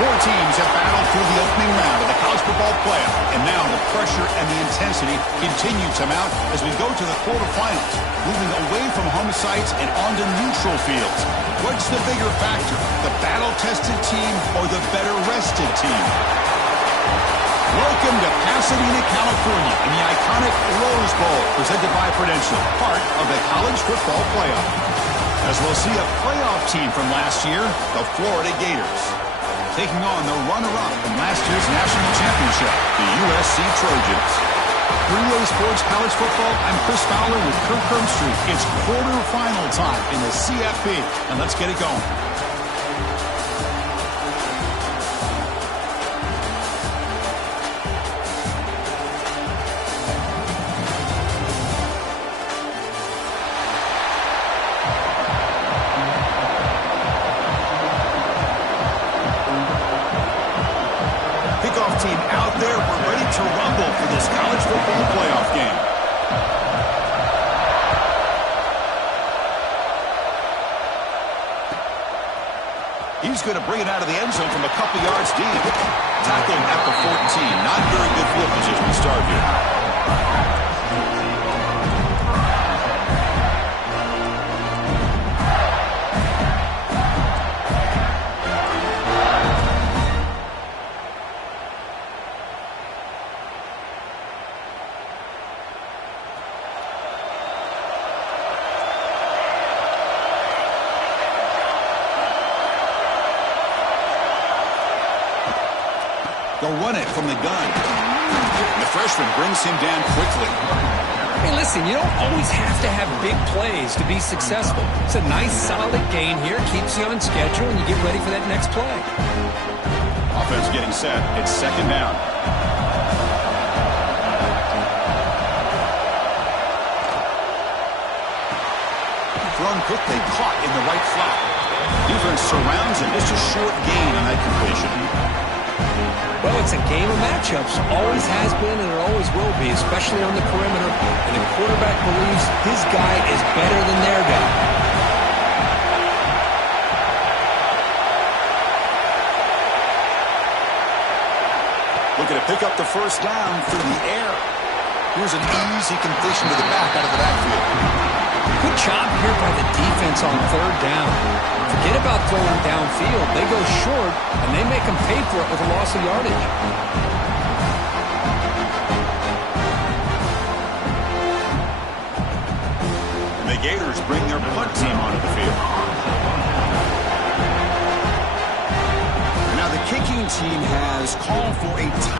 Four teams have battled through the opening round of the college football playoff, and now the pressure and the intensity continue to mount as we go to the quarterfinals, moving away from home sites and onto neutral fields. What's the bigger factor, the battle-tested team or the better-rested team? Welcome to Pasadena, California, in the iconic Rose Bowl, presented by Prudential, part of the college football playoff. As we'll see a playoff team from last year, the Florida Gators, taking on the runner-up from last year's national championship, the USC Trojans. 3-Way Sports College Football, I'm Chris Fowler with Kirk Herbstreit. It's quarterfinal time in the CFP, and let's get it going. Team out there, we're ready to rumble for this college football playoff game. He's going to bring it out of the end zone from a couple yards deep. Tackled at the 14. Not very good field position to start here. They'll run it from the gun. The freshman brings him down quickly. Hey, listen, you don't always have to have big plays to be successful. It's a nice, solid gain here. Keeps you on schedule, and you get ready for that next play. Offense getting set. It's second down. Thrown quickly, caught in the right flat. Defense surrounds him. Just a short gain on that completion. Well, it's a game of matchups. Always has been and it always will be, especially on the perimeter. And the quarterback believes his guy is better than their guy. Looking to pick up the first down through the air. Here's an easy completion to the back out of the backfield. Good job here by the defense on third down. Forget about throwing downfield. They go short, and they make them pay for it with a loss of yardage. And the Gators bring their punt team onto the field. And now the kicking team has called for a tie.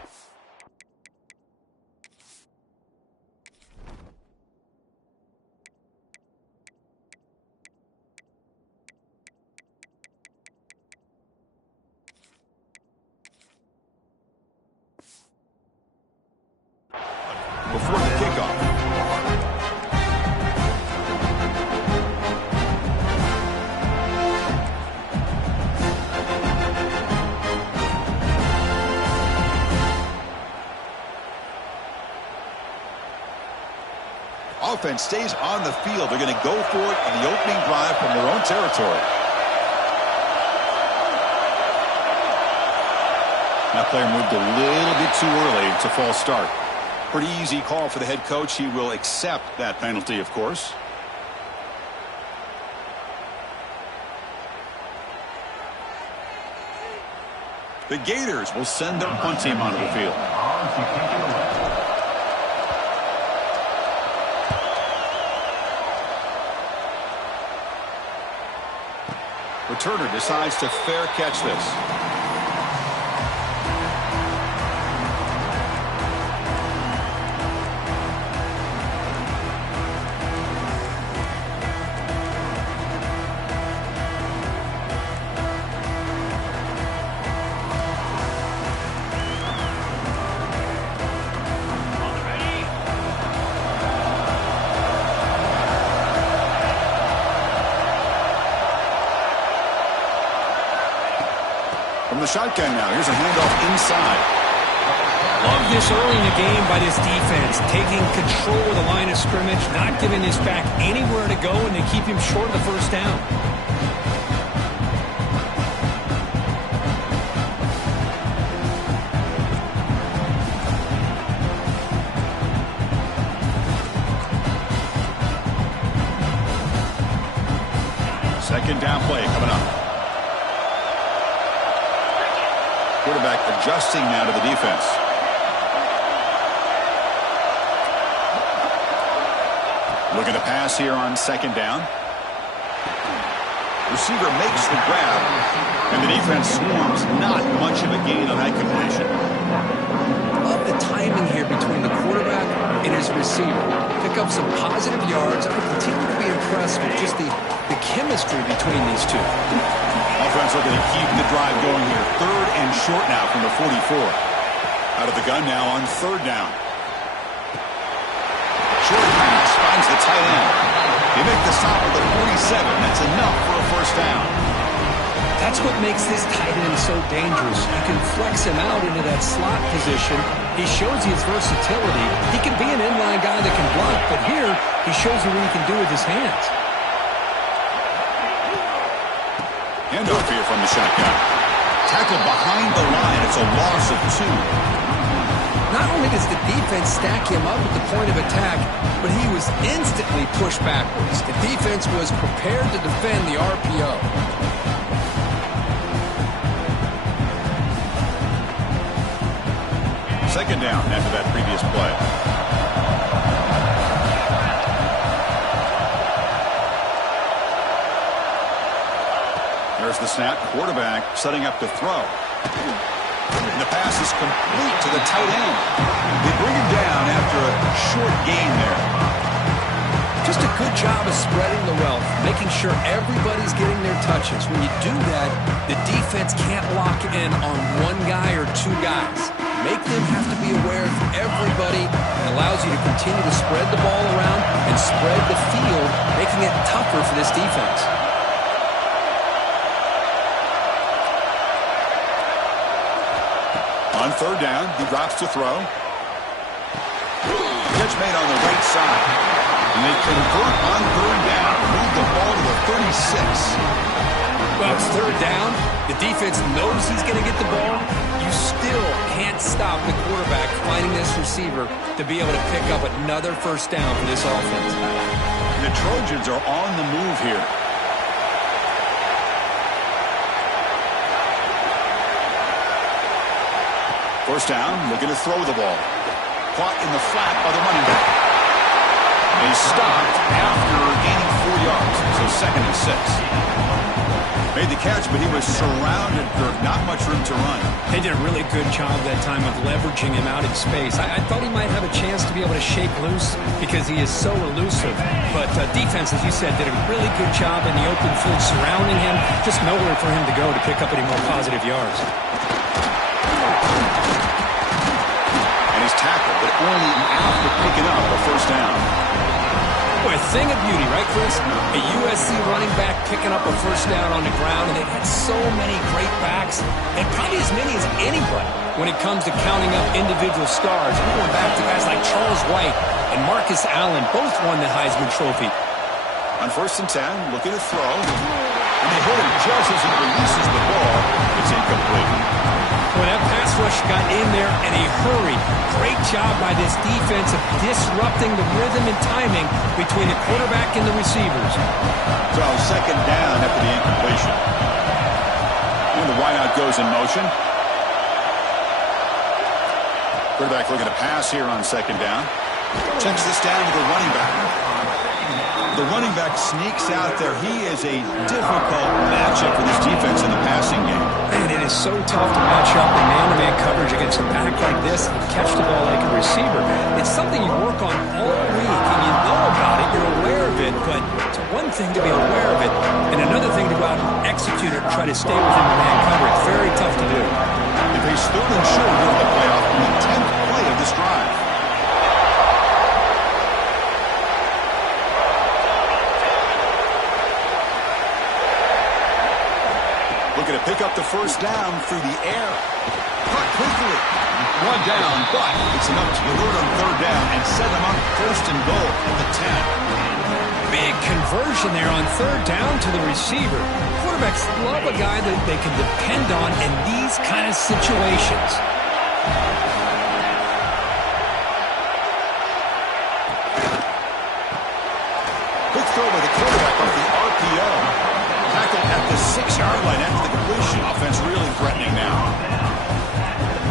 Before the kickoff. Offense stays on the field. They're going to go for it in the opening drive from their own territory. That player moved a little bit too early. It's a false start. Pretty easy call for the head coach. He will accept that penalty, of course. The Gators will send their punt team onto the field. Returner decides to fair catch this. From the shotgun now, here's a handoff inside. Love this early in the game by this defense, taking control of the line of scrimmage, not giving this back anywhere to go, and they keep him short of the first down. Second down play coming up. Quarterback adjusting now to the defense. Looking to pass here on second down. Receiver makes the grab, and the defense swarms. Not much of a gain on that completion. Love the timing here between the quarterback and his receiver. Pick up some positive yards. I continue to be impressed with just the chemistry between these two. Offense looking to keep the drive going here. Third and short now from the 44. Out of the gun now on third down. Short pass finds the tight end. They make the stop at the 47. That's enough for a first down. That's what makes this tight end so dangerous. You can flex him out into that slot position. He shows his versatility. He can be an inline guy that can block, but here he shows you what he can do with his hands. Handoff here from the shotgun. Tackled behind the line. It's a loss of 2. Not only does the defense stack him up at the point of attack, but he was instantly pushed backwards. The defense was prepared to defend the RPO. Second down after that previous play. There's the snap. Quarterback setting up to throw. And the pass is complete to the tight end. They bring him down after a short gain there. Just a good job of spreading the wealth, making sure everybody's getting their touches. When you do that, the defense can't lock in on one guy or two guys. Make them have to be aware of everybody. It allows you to continue to spread the ball around and spread the field, making it tougher for this defense. On third down, he drops to throw. Catch made on the right side. And they convert on third down. Move the ball to the 36. Well, it's third down. The defense knows he's going to get the ball. You still can't stop the quarterback finding this receiver to be able to pick up another first down for this offense. The Trojans are on the move here. First down, looking to throw the ball. Caught in the flat by the running back. They stopped after gaining 4 yards, so second and 6. Made the catch, but he was surrounded, Kirk. Not much room to run. They did a really good job that time of leveraging him out in space. I thought he might have a chance to be able to shake loose because he is so elusive. But defense, as you said, did a really good job in the open field surrounding him. Just nowhere for him to go to pick up any more positive yards. Tackle, but only after picking up a first down. Boy, a thing of beauty, right, Chris? A USC running back picking up a first down on the ground, and they've had so many great backs, and probably as many as anybody when it comes to counting up individual stars. We're going back to guys like Charles White and Marcus Allen, both won the Heisman Trophy. On first and 10, looking to throw, and they hit him just as he releases the ball. It's incomplete. Well, that pass rush got in there in a hurry. Great job by this defense of disrupting the rhythm and timing between the quarterback and the receivers. So second down after the incompletion. And the wideout goes in motion. Quarterback looking to pass here on second down. Checks this down to the running back. The running back sneaks out there. He is a difficult matchup for this defense in the passing game. Man, it is so tough to match up in man-to-man coverage against a back like this and catch the ball like a receiver. It's something you work on all week, and you know about it, you're aware of it, but it's one thing to be aware of it, and another thing to go out and execute it and try to stay within the man coverage. Very tough to do. They face third and short in the playoff in the 10th play of this drive. Looking to pick up the first down through the air. Caught quickly. One down, but it's enough to convert on third down and set them up first and goal at the 10. Big conversion there on third down to the receiver. Quarterbacks love a guy that they can depend on in these kind of situations. Quick throw by the quarterback off the RPO. 6-yard line after the completion. Offense really threatening now.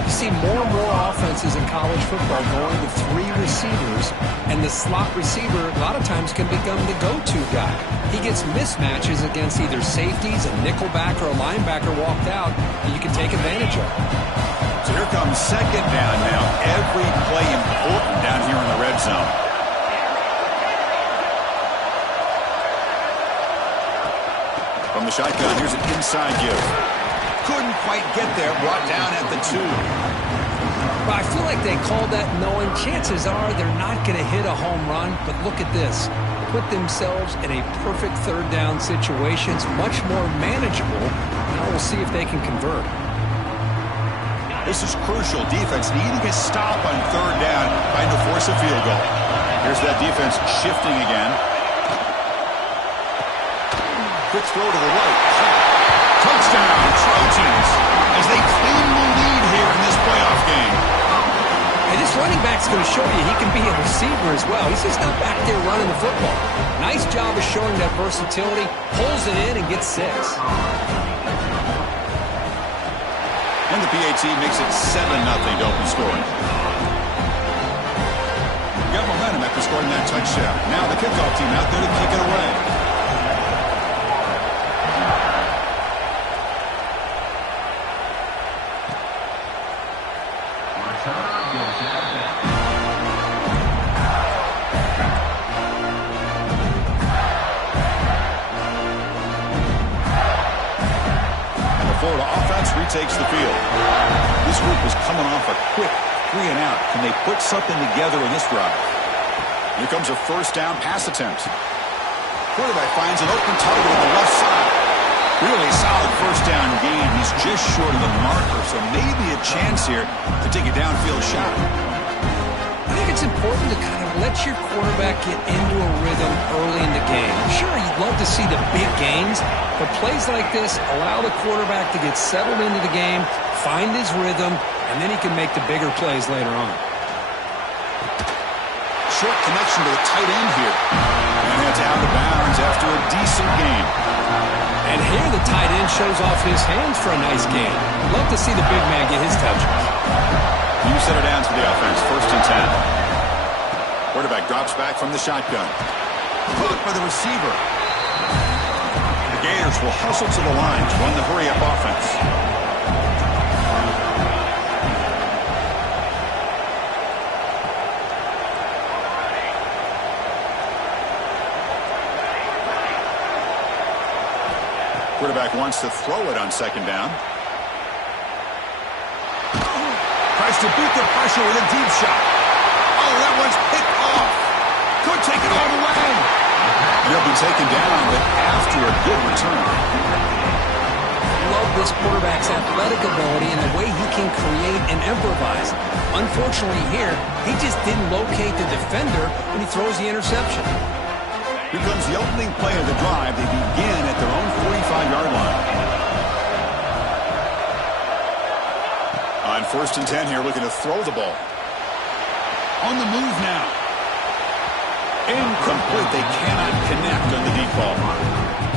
You see more and more offenses in college football going with 3 receivers, and the slot receiver a lot of times can become the go-to guy. He gets mismatches against either safeties, a nickelback, or a linebacker walked out, and you can take advantage of it. So here comes second down now. Every play important down here in the red zone. From the shotgun, here's an inside give. Couldn't quite get there, brought down at the 2. Well, I feel like they called that knowing chances are they're not going to hit a home run, but look at this. Put themselves in a perfect third down situation. It's much more manageable. Now we'll see if they can convert. This is crucial. Defense needing a stop on third down, trying to force a field goal. Here's that defense shifting again. Quick throw to the right. Touchdown, Trojans, as they claim the lead here in this playoff game. And this running back's going to show you he can be a receiver as well. He's just not back there running the football. Nice job of showing that versatility. Pulls it in and gets 6. And the PAT makes it 7-0 to open scoring. Got momentum after scoring that touchdown. Now the kickoff team out there to kick it away. Florida offense retakes the field. This group is coming off a quick 3-and-out. Can they put something together in this drive? Here comes a first down pass attempt. Quarterback finds an open target on the left side. Really solid first down gain. He's just short of the marker, so maybe a chance here to take a downfield shot. I think it's important to kind of let your quarterback get into a rhythm early in the game. Sure, you'd love to see the big gains, but plays like this allow the quarterback to get settled into the game, find his rhythm, and then he can make the bigger plays later on. Short connection to the tight end here. And it's out of bounds after a decent gain. And here the tight end shows off his hands for a nice gain. Love to see the big man get his touches. You set it down to the offense. 1st and 10. Quarterback drops back from the shotgun. Caught by the receiver. The Gators will hustle to the line to run the hurry-up offense. Quarterback wants to throw it on 2nd down. Tries to beat the pressure with a deep shot. Oh, that one's picked off. Could take it all the way. He'll be taken down, but after a good return. Love this quarterback's athletic ability and the way he can create and improvise. Unfortunately here, he just didn't locate the defender when he throws the interception. Here comes the opening play of the drive. They begin at their own 45-yard line. On 1st and 10 here, looking to throw the ball. On the move now. Incomplete. They cannot connect on the deep ball.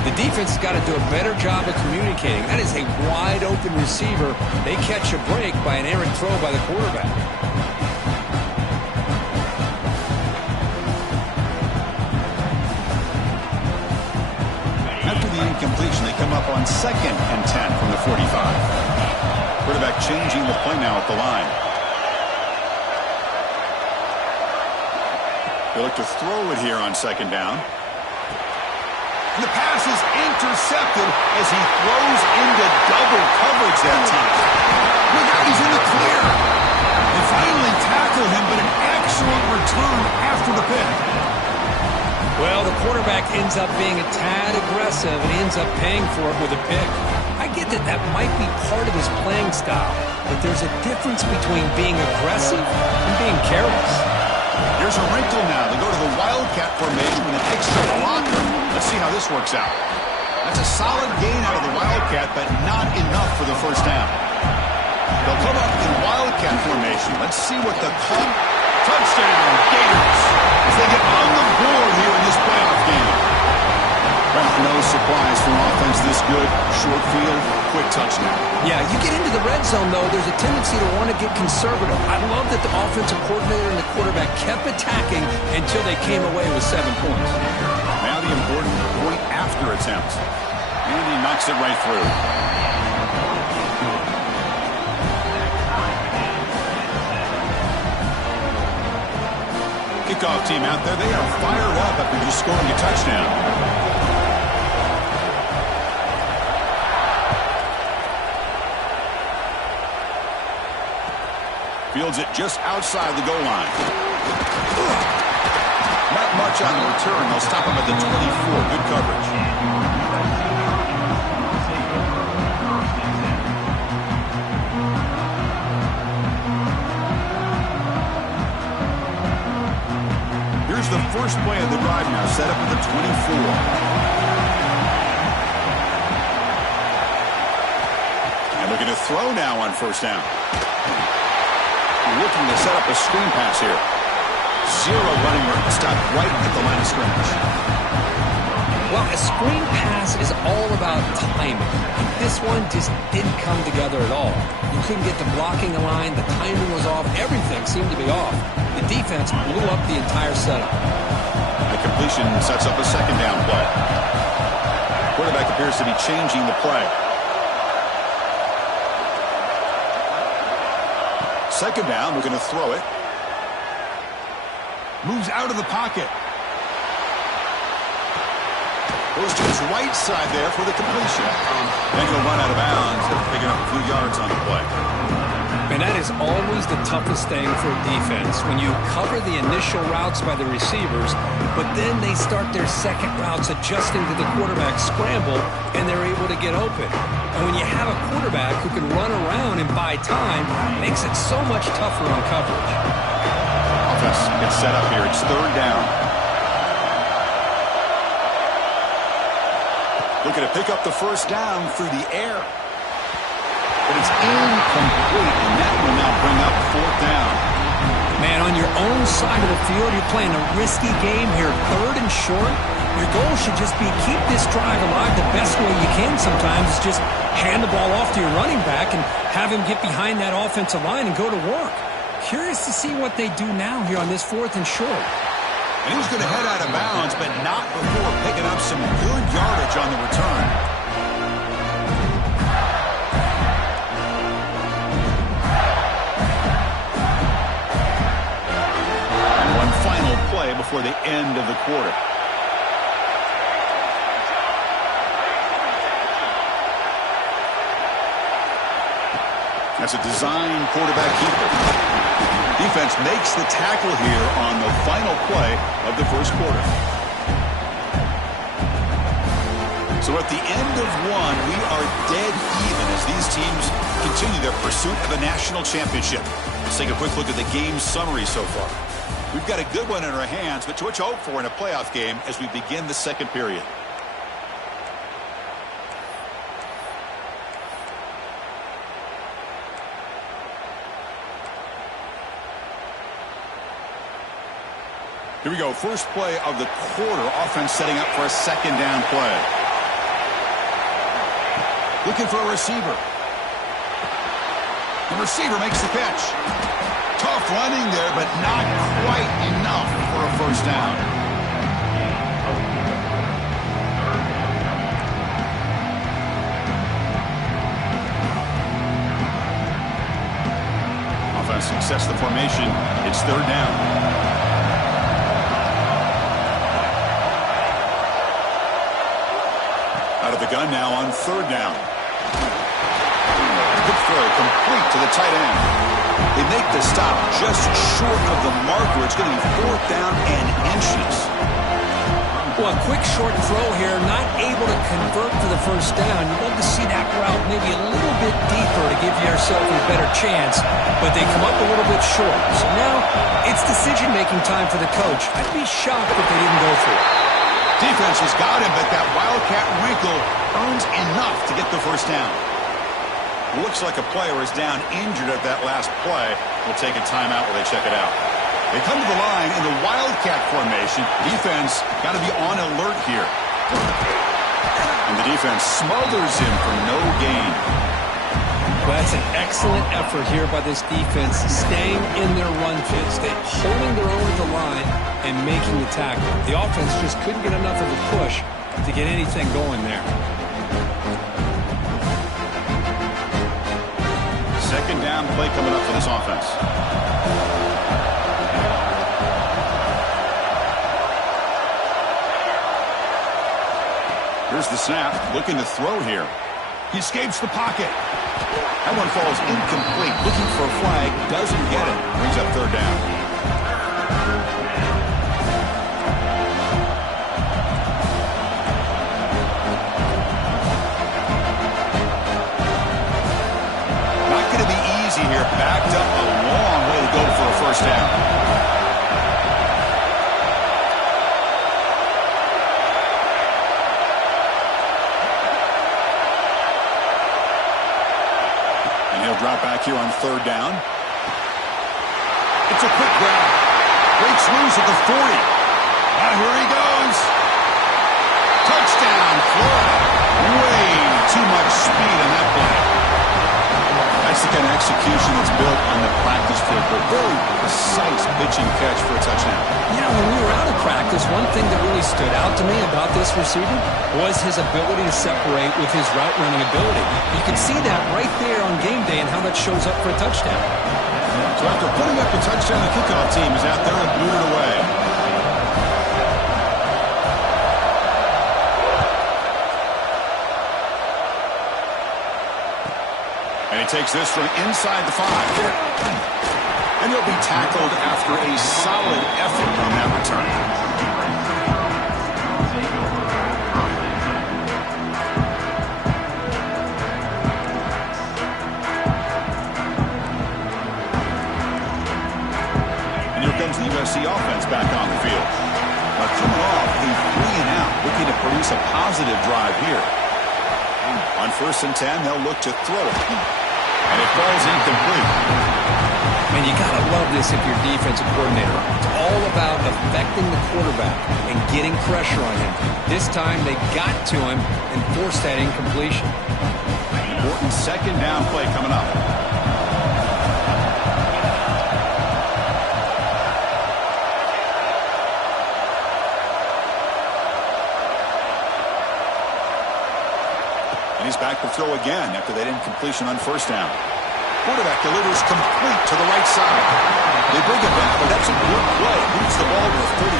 The defense has got to do a better job of communicating. That is a wide-open receiver. They catch a break by an errant throw by the quarterback. After the incompletion, they come up on 2nd and 10 from the 45. Quarterback changing the play now at the line. They look to throw it here on 2nd down. And the pass is intercepted as he throws into double coverage that time. Look out, he's in the clear. They finally tackle him, but an excellent return after the pick. Well, the quarterback ends up being a tad aggressive, and he ends up paying for it with a pick. I get that that might be part of his playing style, but there's a difference between being aggressive and being careless. Here's a wrinkle now. They go to the Wildcat formation with an extra blocker. Let's see how this works out. That's a solid gain out of the Wildcat, but not enough for the first down. They'll come up in Wildcat formation. Let's see what the call. Touchdown, Gators, as they get on the board here in this playoff game. Well, no surprise from offense this good, short field, quick touchdown. Yeah, you get into the red zone, though, there's a tendency to want to get conservative. I love that the offensive coordinator and the quarterback kept attacking until they came away with 7 points. Now the important point after attempt. And he knocks it right through. Kickoff team out there, they are fired up after just scoring a touchdown. Fields it just outside the goal line. Not much on the return. They'll stop him at the 24. Good coverage. Here's the first play of the drive now, set up at the 24. And looking to throw now on first down. Looking to set up a screen pass here. Zero running room. Stopped right at the line of scrimmage. Well, a screen pass is all about timing. This one just didn't come together at all. You couldn't get the blocking line. The timing was off. Everything seemed to be off. The defense blew up the entire setup. The completion sets up a second down play. Quarterback appears to be changing the play. Second down, we're going to throw it. Moves out of the pocket. Goes to his right side there for the completion. Then he'll run out of bounds, picking up a few yards on the play. And that is always the toughest thing for a defense, when you cover the initial routes by the receivers, but then they start their second routes adjusting to the quarterback scramble, and they're able to get open. And when you have a quarterback who can run around and buy time, it makes it so much tougher on coverage. Offense gets set up here. It's third down. Looking to pick up the first down through the air. But it's incomplete, and that will now bring up fourth down. Man, on your own side of the field, you're playing a risky game here. Third and short. Your goal should just be keep this drive alive the best way you can sometimes. Is just hand the ball off to your running back and have him get behind that offensive line and go to work. Curious to see what they do now here on this fourth and short. And he's going to head out of bounds, but not before picking up some good yardage on the return. And one final play before the end of the quarter. That's a design quarterback keeper. Defense makes the tackle here on the final play of the first quarter. So at the end of one, we are dead even as these teams continue their pursuit of a national championship. Let's take a quick look at the game summary so far. We've got a good one in our hands, but to what you hope for in a playoff game as we begin the second period. Here we go. First play of the quarter. Offense setting up for a second down play. Looking for a receiver. The receiver makes the catch. Tough running there, but not quite enough for a first down. Offense sets the formation. It's third down. Out of the gun now on third down. Good throw, complete to the tight end. They make the stop just short of the marker. It's going to be fourth down and inches. Well, a quick short throw here, not able to convert for the first down. You'd love to see that route maybe a little bit deeper to give yourself a better chance, but they come up a little bit short. So now it's decision-making time for the coach. I'd be shocked if they didn't go for it. Defense has got him, but that Wildcat wrinkle earns enough to get the first down. Looks like a player is down injured at that last play. We'll take a timeout while they check it out. They come to the line in the Wildcat formation. Defense got to be on alert here. And the defense smothers him for no gain. Well, that's an excellent effort here by this defense, staying in their run fit, holding their own at the line and making the tackle. The offense just couldn't get enough of a push to get anything going there. Second down play coming up for this offense. Here's the snap, looking to throw here. He escapes the pocket. That one falls incomplete. Looking for a flag, doesn't get it. Brings up third down. Not going to be easy here. Backed up a long way to go for a first down. Drop back here on third down. It's a quick grab. Breaks loose at the 40. Now here he goes. Touchdown, Florida. Way too much speed on that play. That's the kind of execution that's built on the practice field, but very precise pitching catch for a touchdown. Yeah, when we were out of practice, one thing that really stood out to me about this receiver was his ability to separate with his route running ability. You can see that right there on game day and how that shows up for a touchdown. So after putting up a touchdown, the kickoff team is out there and blew it away. And he takes this from inside the 5. And he'll be tackled after a solid effort on that return. And here comes the USC offense back on the field. Now coming off a 3-and-out, looking to produce a positive drive here. On 1st and 10, they'll look to throw it. And it falls incomplete. Man, you got to love this if you're defensive coordinator. It's all about affecting the quarterback and getting pressure on him. This time they got to him and forced that incompletion. Important second down play coming up. And he's back to throw again after that incompletion on 1st down. Quarterback delivers complete to the right side. They bring it back, but that's a good play. Moves the ball to the 39.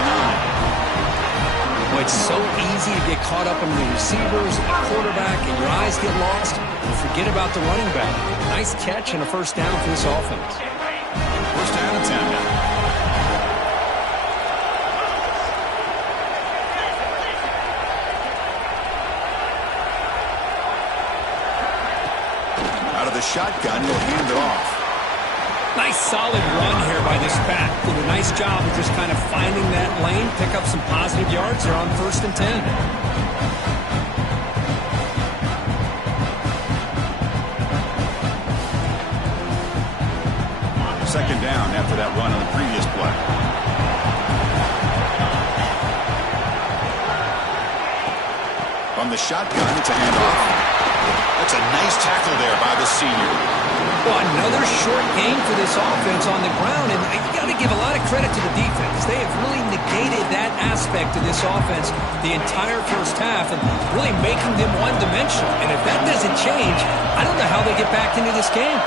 Well, it's so easy to get caught up in the receivers, the quarterback, and your eyes get lost. You forget about the running back. Nice catch and a first down for this offense. First down and 10 now. Shotgun, he'll hand it off. Nice solid run here by this back. Did a nice job of just kind of finding that lane, pick up some positive yards there on 1st and 10. Second down after that run on the previous play. From the shotgun, it's a handoff. That's a nice tackle there by the senior. Well, another short game for this offense on the ground, and you got to give a lot of credit to the defense. They have really negated that aspect of this offense the entire first half and really making them one-dimensional. And if that doesn't change, I don't know how they get back into this game.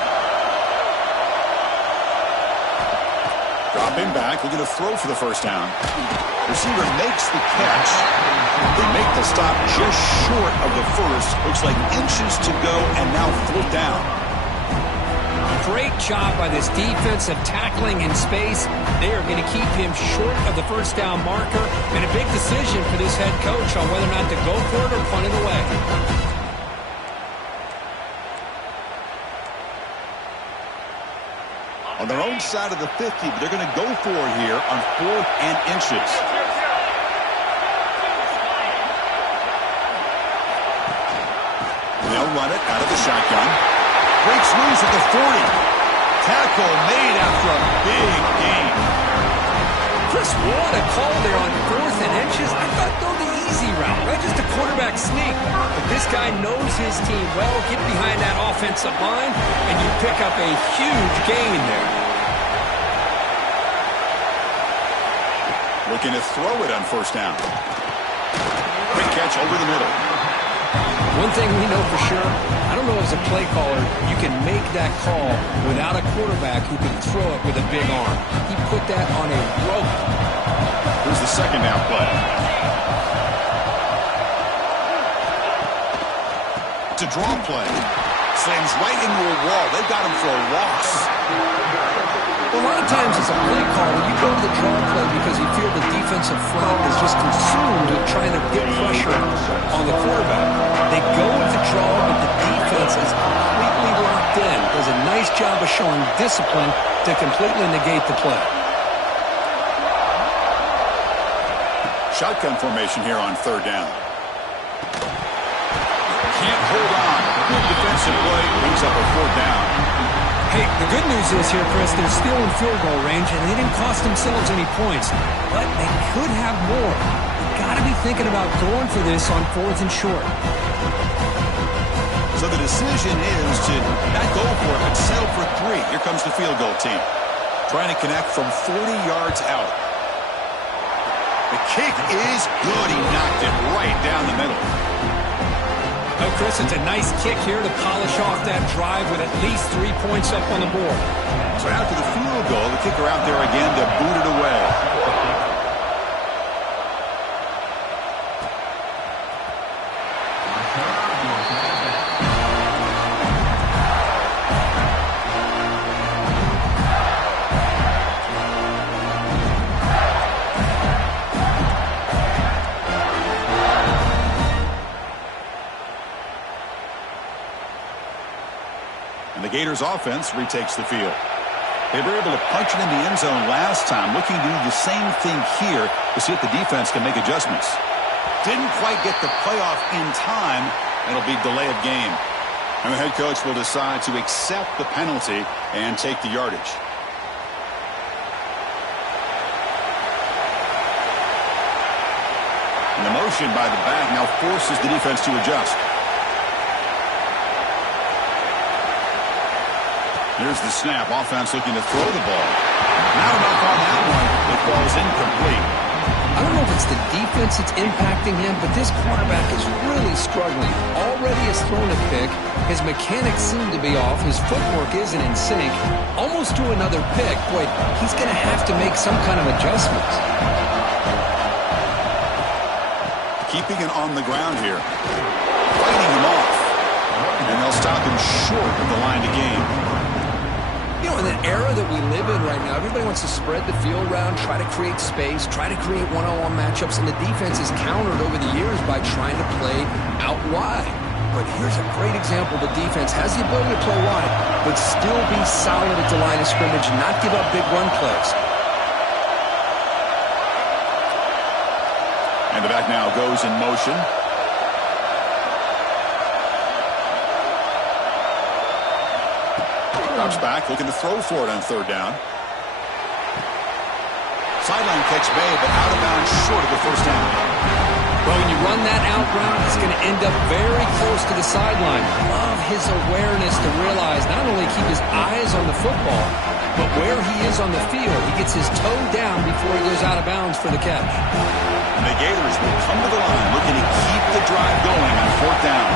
Drop him back, looking to throw for the first down. Receiver makes the catch. They make the stop just short of the first. Looks like inches to go, and now 4th down. Great job by this defense of tackling in space. They are going to keep him short of the first down marker. And a big decision for this head coach on whether or not to go for it or punt it away. On their own side of the 50, but they're going to go for it here on 4th and inches. They'll run it out of the shotgun. Breaks loose at the 40. Tackle made after a big gain. Chris, what a call there on 4th and inches. I thought go the easy route, right? Just a quarterback that sneak. But this guy knows his team well. Get behind that offensive line, and you pick up a huge gain there. Looking to throw it on first down. Quick catch over the middle. One thing we know for sure, I don't know as a play caller, you can make that call without a quarterback who can throw it with a big arm. He put that on a rope. Here's the second down play. It's a draw play. Slams right into a wall. They've got him for a loss. A lot of times as a play caller, you go to the draw play because you feel the defensive front is just consumed with trying to get pressure on the quarterback. They go with the draw, but the defense is completely locked in. Does a nice job of showing discipline to completely negate the play. Shotgun formation here on third down. Can't hold on. Good defensive play brings up a fourth down. Hey, the good news is here, Chris, they're still in field goal range, and they didn't cost themselves any points. But they could have more. You've got to be thinking about going for this on fourth and short. So the decision is to not go for it, but settle for 3. Here comes the field goal team. Trying to connect from 40 yards out. The kick is good. He knocked it right down the middle. Oh, Chris, it's a nice kick here to polish off that drive with at least 3 points up on the board. So after the field goal, the kicker out there again to boot it away. The Gators offense retakes the field. They were able to punch it in the end zone last time, looking to do the same thing here to see if the defense can make adjustments. Didn't quite get the playoff in time. It'll be delay of game. And the head coach will decide to accept the penalty and take the yardage. And the motion by the back now forces the defense to adjust. Here's the snap. Offense looking to throw the ball. Not enough on that one. It falls incomplete. I don't know if it's the defense that's impacting him, but this quarterback is really struggling. Already has thrown a pick. His mechanics seem to be off. His footwork isn't in sync. Almost to another pick. Boy, he's going to have to make some kind of adjustments. Keeping it on the ground here. Fighting him off. And they'll stop him short of the line to gain. You know, in the era that we live in right now, everybody wants to spread the field around, try to create space, try to create one-on-one matchups, and the defense is countered over the years by trying to play out wide. But here's a great example. The defense has the ability to play wide, but still be solid at the line of scrimmage, not give up big run plays. And the back now goes in motion. Drops back, looking to throw for it on third down. Sideline catch made, but out of bounds short of the first down. Well, when you run that out route, it's going to end up very close to the sideline. Love his awareness to realize not only keep his eyes on the football, but where he is on the field. He gets his toe down before he goes out of bounds for the catch. And the Gators will come to the line looking to keep the drive going on fourth down.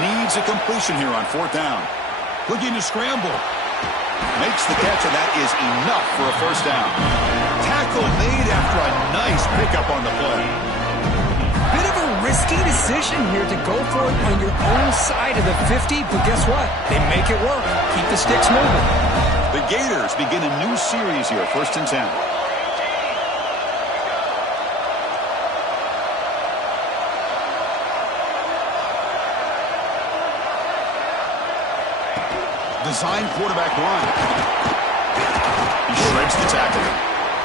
Needs a completion here on fourth down. Looking to scramble. Makes the catch, and that is enough for a first down. Tackle made after a nice pickup on the play. Bit of a risky decision here to go for it on your own side of the 50, but guess what? They make it work. Keep the sticks moving. The Gators begin a new series here, 1st and 10. Design quarterback run. He shreds the tackle.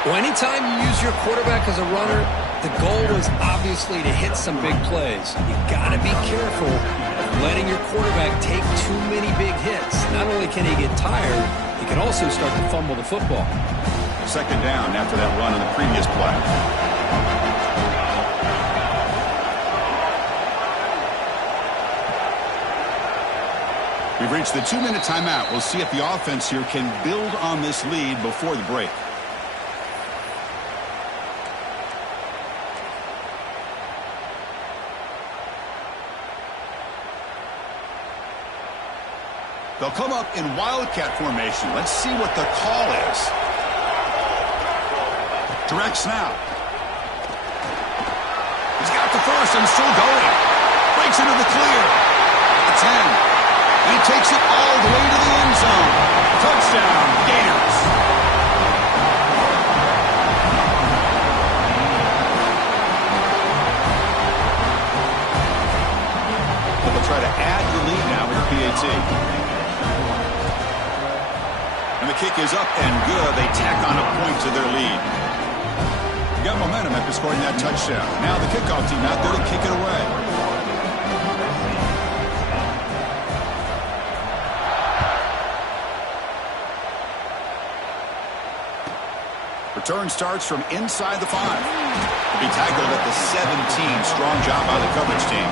Well, anytime you use your quarterback as a runner, the goal is obviously to hit some big plays. You got to be careful of letting your quarterback take too many big hits. Not only can he get tired, he can also start to fumble the football. Second down after that run on the previous play. We've reached the 2-minute timeout. We'll see if the offense here can build on this lead before the break. They'll come up in wildcat formation. Let's see what the call is. Direct snap. He's got the first and still going. Breaks into the clear. The 10. And he takes it all the way to the end zone. Touchdown, Gators. They'll try to add the lead now with the PAT. And the kick is up and good. They tack on a point to their lead. They got momentum after scoring that touchdown. Now the kickoff team out there to kick it away. Return starts from inside the 5. To be tackled at the 17. Strong job by the coverage team.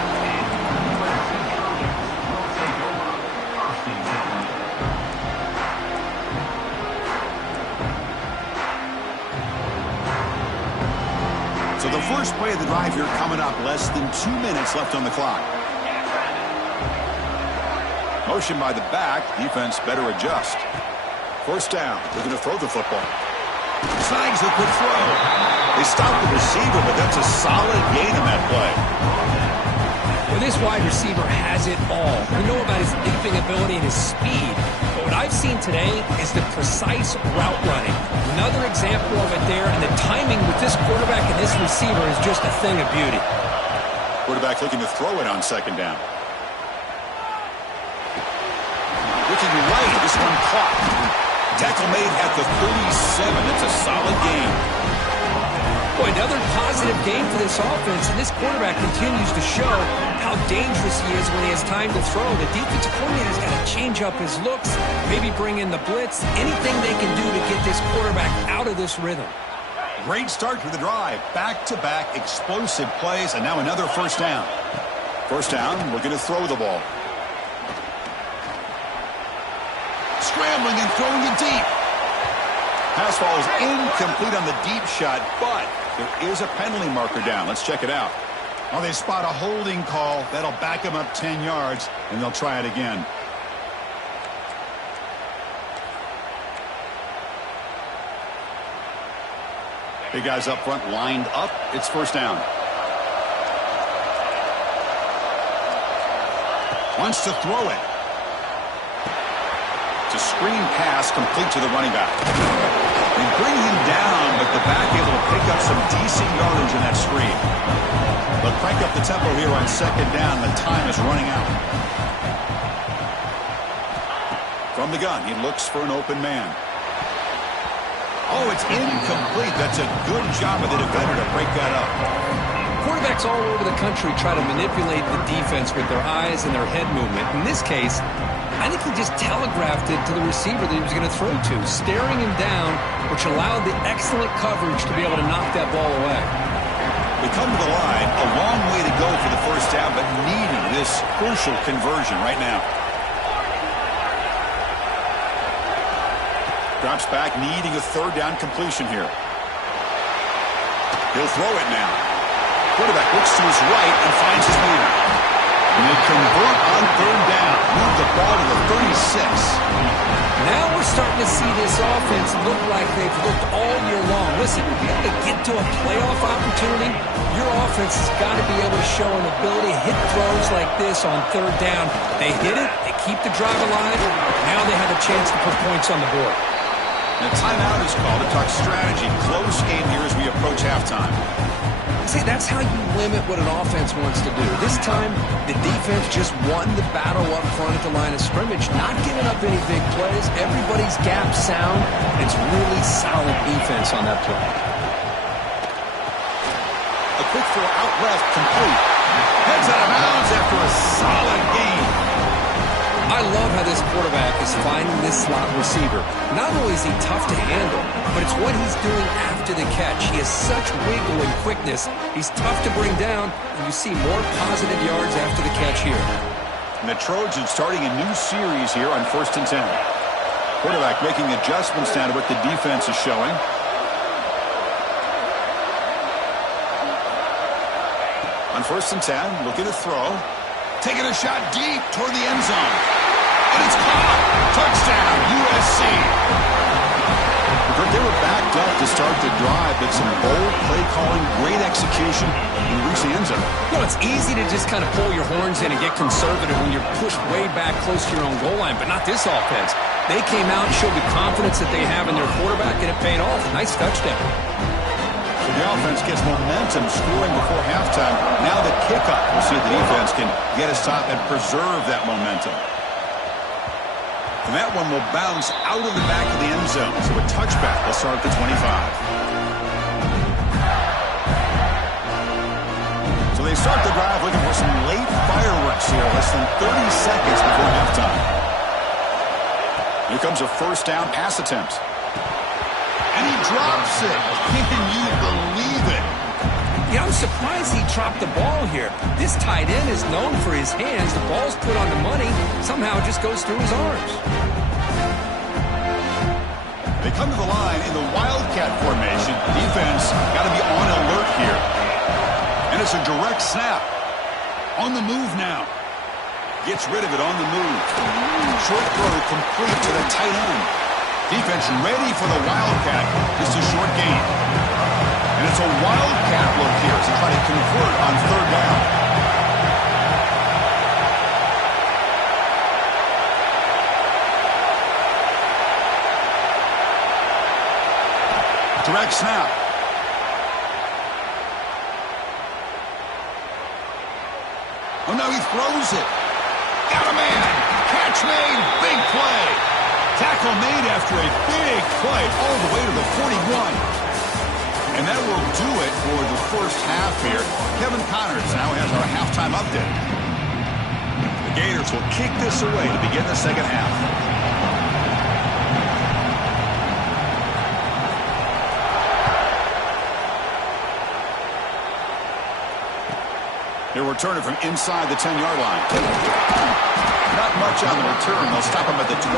So the first play of the drive here coming up. Less than 2 minutes left on the clock. Motion by the back. Defense better adjust. First down. They're going to throw the football. Snags the quick throw. They stop the receiver, but that's a solid gain on that play. Well, this wide receiver has it all. We know about his leaping ability and his speed. But what I've seen today is the precise route running. Another example of it there, and the timing with this quarterback and this receiver is just a thing of beauty. Quarterback looking to throw it on second down. Looking right, this one caught. Tackle made at the 37. It's a solid game. Boy, another positive game for this offense, and this quarterback continues to show how dangerous he is when he has time to throw. The defensive coordinator's got to change up his looks, maybe bring in the blitz, anything they can do to get this quarterback out of this rhythm. Great start to the drive. Back-to-back explosive plays, and now another first down. First down, we're going to throw the ball. Scrambling and throwing it deep. Pass falls incomplete on the deep shot, but there is a penalty marker down. Let's check it out. Well, they spot a holding call. That'll back them up 10 yards, and they'll try it again. Big guys up front lined up. It's first down. Wants to throw it. A screen pass complete to the running back. They bring him down, but the back able to pick up some decent yardage in that screen. But crank up the tempo here on second down. The time is running out. From the gun, he looks for an open man. Oh, it's incomplete. That's a good job of the defender to break that up. Quarterbacks all over the country try to manipulate the defense with their eyes and their head movement. In this case, I think he just telegraphed it to the receiver that he was going to throw to, staring him down, which allowed the excellent coverage to be able to knock that ball away. We come to the line, a long way to go for the first down, but needing this crucial conversion right now. Drops back, needing a third down completion here. He'll throw it now. Quarterback looks to his right and finds his man. And they convert on third down. Move the ball to the 36. Now we're starting to see this offense look like they've looked all year long. Listen, to be able to get to a playoff opportunity, your offense has got to be able to show an ability to hit throws like this on third down. They hit it, they keep the drive alive. Now they have a chance to put points on the board. And a timeout is called to talk strategy. Close game here as we approach halftime. See, that's how you limit what an offense wants to do. This time, the defense just won the battle up front at the line of scrimmage, not giving up any big plays. Everybody's gap sound. It's really solid defense on that play. A quick throw out left, complete. Heads out of bounds after a solid gain. love how this quarterback is finding this slot receiver. Not only is he tough to handle, but it's what he's doing after the catch. He has such wiggle and quickness. He's tough to bring down, and you see more positive yards after the catch here. And the Trojans starting a new series here on 1st and 10. Quarterback making adjustments now to what the defense is showing. On 1st and 10, looking to throw. Taking a shot deep toward the end zone. And it's caught. Touchdown, USC. They were backed up to start the drive, but some bold play calling, great execution, and reach the end zone. You know, it's easy to just kind of pull your horns in and get conservative when you're pushed way back close to your own goal line, but not this offense. They came out and showed the confidence that they have in their quarterback, and it paid off. Nice touchdown. So the offense gets momentum scoring before halftime. Now the kickoff. We'll see if the defense can get a stop and preserve that momentum. And that one will bounce out of the back of the end zone. So a touchback will start at the 25. So they start the drive looking for some late fireworks here. Less than 30 seconds before halftime. Here comes a first down pass attempt. And he drops it. Can you believe it? Yeah, I'm surprised he dropped the ball here. This tight end is known for his hands. The ball's put on the money. Somehow it just goes through his arms. They come to the line in the Wildcat formation. Defense got to be on alert here. And it's a direct snap. On the move now. Gets rid of it on the move. Short throw complete to the tight end. Defense ready for the Wildcat. Just a short gain. And it's a Wildcat look here as they try to convert on 3rd down. Direct snap. Oh, no, he throws it. Got a man. Catch made. Big play. Tackle made after a big play all the way to the 41. And that will do it for the first half here. Kevin Connors now has our halftime update. The Gators will kick this away to begin the second half. They'll return it from inside the 10-yard line. Not much on the return. They'll stop him at the 24.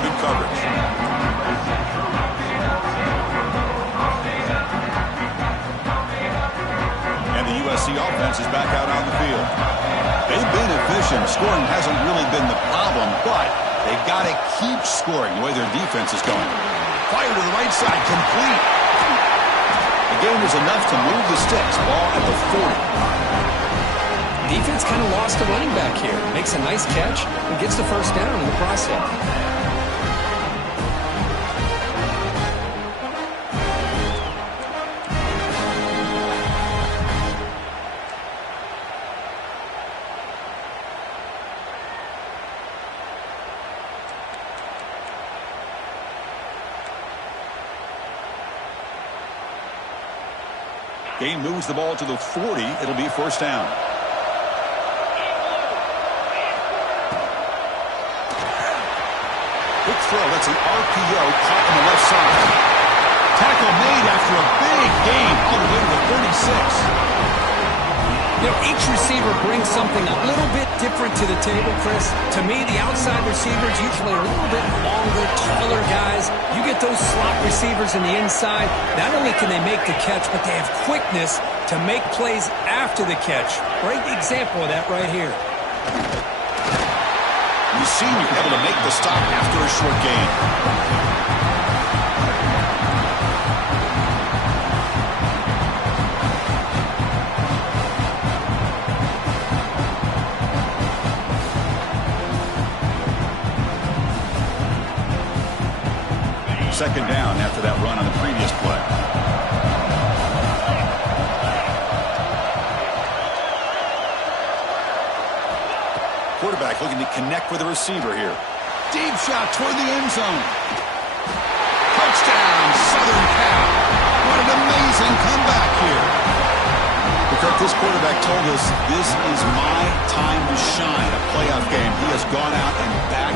Good coverage. And the USC offense is back out on the field. They've been efficient. Scoring hasn't really been the problem, but they've got to keep scoring the way their defense is going. Fire to the right side, complete. The game was enough to move the sticks. Ball at the 40. Defense kind of lost a running back here. Makes a nice catch and gets the first down in the process. Game moves the ball to the 40. It'll be first down. Quick throw. That's an RPO caught on the left side. Tackle made after a big gain all the way to the 36. You know, each receiver brings something a little bit different to the table, Chris. To me, the outside receivers usually are a little bit longer, taller guys. You get those slot receivers in the inside. Not only can they make the catch, but they have quickness to make plays after the catch. Great example of that right here. The senior able to make the stop after a short gain. Second down after that run on the previous play. Quarterback looking to connect with the receiver here. Deep shot toward the end zone. Touchdown, Southern Cal. What an amazing comeback here. Because this quarterback told us this is my time to shine. A playoff game. He has gone out and back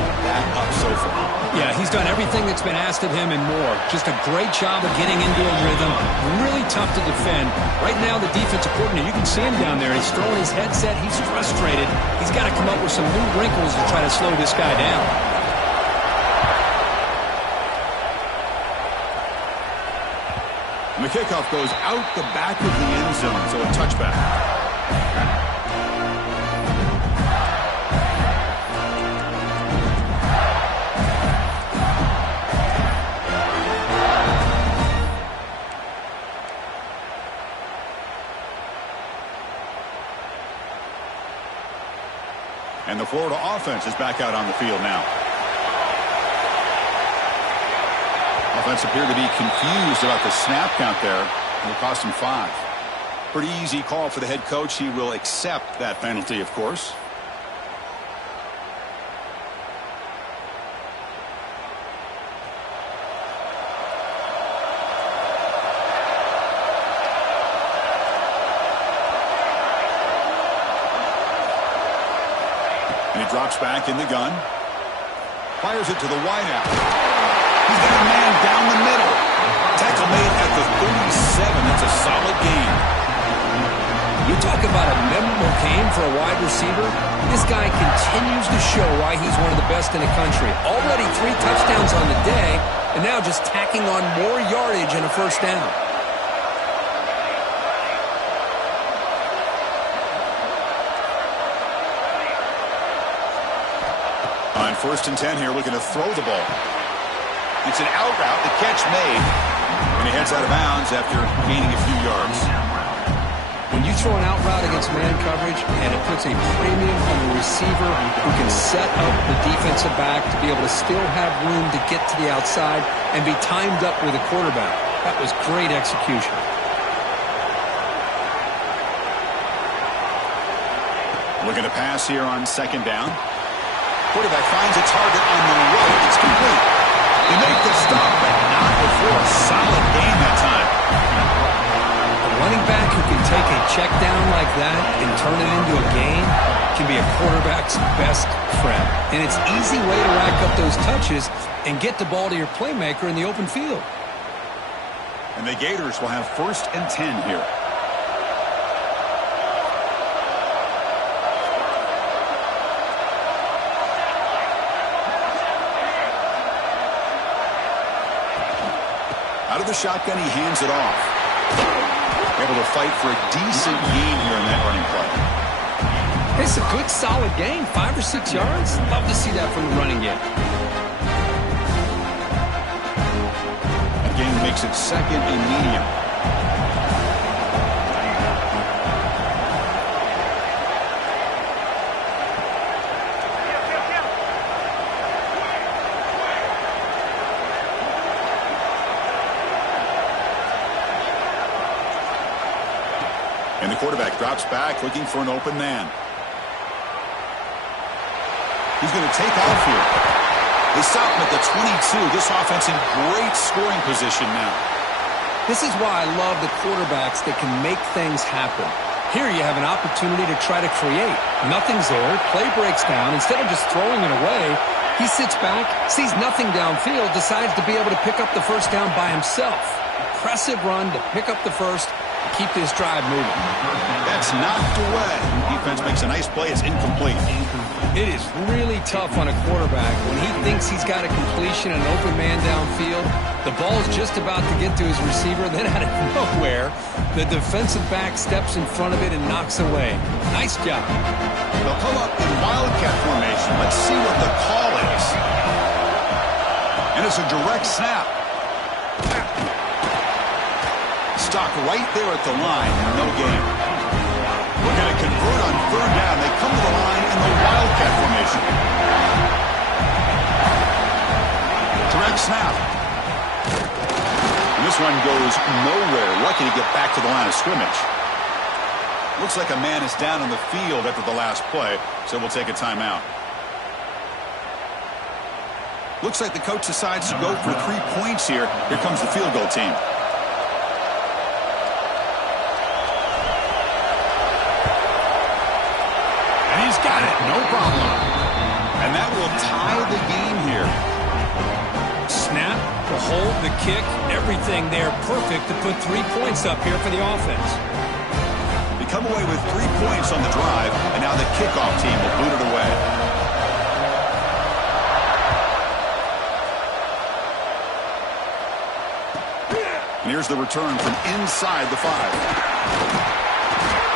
Yeah, he's done everything that's been asked of him and more. Just a great job of getting into a rhythm. Really tough to defend. Right now, the defensive coordinator, you can see him down there. He's throwing his headset. He's frustrated. He's got to come up with some new wrinkles to try to slow this guy down. And the kickoff goes out the back of the end zone, so a touchback. And the Florida offense is back out on the field now. Offense appeared to be confused about the snap count there. It'll cost him 5. Pretty easy call for the head coach. He will accept that penalty, of course. And he drops back in the gun. Fires it to the wideout. He's got a man down the middle. Tackle made at the 37. That's a solid gain. You talk about a memorable game for a wide receiver. This guy continues to show why he's one of the best in the country. Already 3 touchdowns on the day, and now just tacking on more yardage and a first down. On 1st and 10 here, looking to throw the ball. It's an out route, the catch made, and he heads out of bounds after gaining a few yards. When you throw an out route against man coverage, and it puts a premium on the receiver who can set up the defensive back to be able to still have room to get to the outside and be timed up with the quarterback. That was great execution. Looking to pass here on 2nd down. Quarterback finds a target on the right. It's complete. They make the stop, but not before a solid gain that time. A running back who can take a check down like that and turn it into a gain can be a quarterback's best friend. And it's an easy way to rack up those touches and get the ball to your playmaker in the open field. And the Gators will have 1st and 10 here. Out of the shotgun, he hands it off. Able to fight for a decent gain here in that running play. It's a good, solid gain. 5 or 6 yards. Love to see that from the running game. That gain makes it 2nd and medium. And the quarterback drops back, looking for an open man. He's going to take off here. They stop him at the 22. This offense in great scoring position now. This is why I love the quarterbacks that can make things happen. Here you have an opportunity to try to create. Nothing's there. Play breaks down. Instead of just throwing it away, he sits back, sees nothing downfield, decides to be able to pick up the first down by himself. Impressive run to pick up the first. Keep this drive moving. That's knocked away. Defense makes a nice play. It's incomplete. It is really tough on a quarterback when he thinks he's got a completion and an open man downfield. The ball's just about to get to his receiver. Then out of nowhere, the defensive back steps in front of it and knocks away. Nice job. They'll come up in wildcat formation. Let's see what the call is. And it's a direct snap. Stock right there at the line, no gain. We're going to convert on 3rd down. They come to the line in the wildcat formation. Direct snap. And this one goes nowhere. Lucky to get back to the line of scrimmage. Looks like a man is down on the field after the last play, so we'll take a timeout. Looks like the coach decides to go for 3 points here. Here comes the field goal team. He's got it, no problem. And that will tie the game here. hold, the kick, everything there perfect to put 3 points up here for the offense. They come away with 3 points on the drive, and now the kickoff team will boot it away. And here's the return from inside the 5.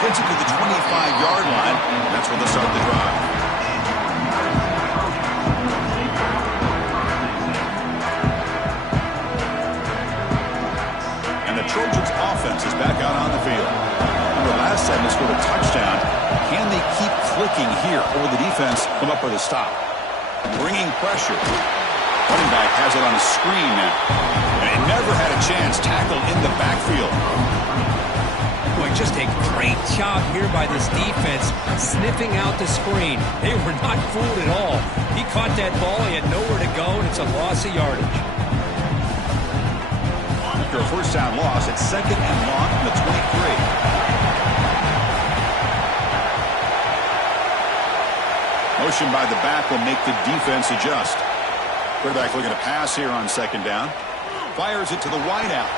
Gets it to the 25-yard line, and that's where they'll start the drive. And the Trojans' offense is back out on the field. Remember, last time they scored a touchdown. Can they keep clicking here, or will the defense come up with a stop? Bringing pressure. Running back has it on a screen now. And he never had a chance tackled in the backfield. Boy, just a great job here by this defense, sniffing out the screen. They were not fooled at all. He caught that ball, he had nowhere to go, and it's a loss of yardage. After a first down loss, it's 2nd and long from the 23. Motion by the back will make the defense adjust. Quarterback looking to pass here on 2nd down. Fires it to the wideout.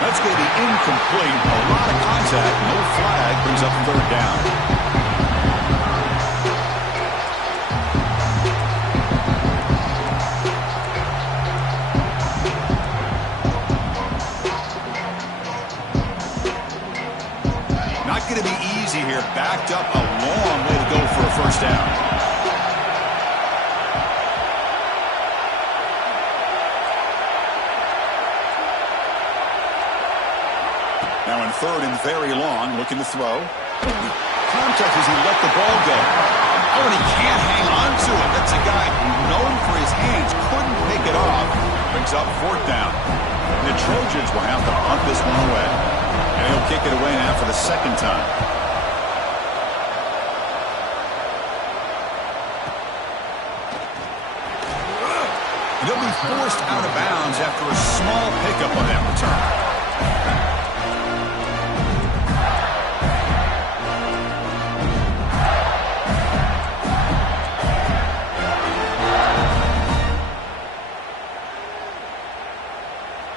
That's going to be incomplete. A lot of contact. No flag. Brings up 3rd down. Not going to be easy here. Backed up a long way to go for a first down. Now in 3rd and very long, looking to throw. Contact as he let the ball go. Oh, and he can't hang on to it. That's a guy known for his hands. Couldn't pick it off. Brings up 4th down. And the Trojans will have to punt this one away. And he'll kick it away now for the 2nd time. And he'll be forced out of bounds after a small pickup on that return.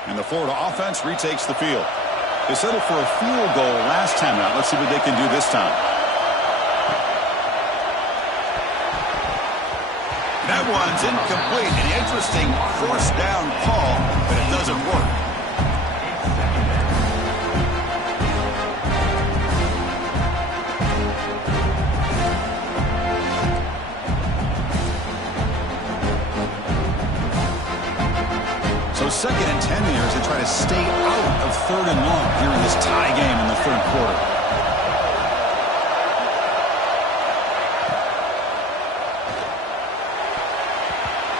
And the Florida offense retakes the field. They settled for a field goal last time out. Let's see what they can do this time. That one's incomplete. An interesting first down call, but it doesn't work. So 2nd and 10 here as they try to stay out of 3rd and long here in this tie game in the 3rd quarter.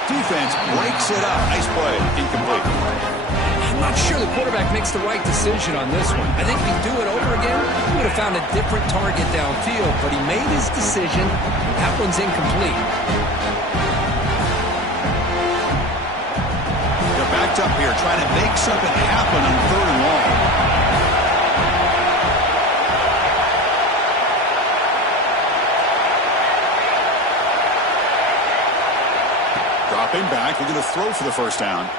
Defense breaks it up. Nice play. Incomplete. I'm not sure the quarterback makes the right decision on this one. I think if he'd do it over again, he would have found a different target downfield, but he made his decision. That one's incomplete. Backed up here, trying to make something happen on 3rd and long. Dropping back, looking to throw for the first down.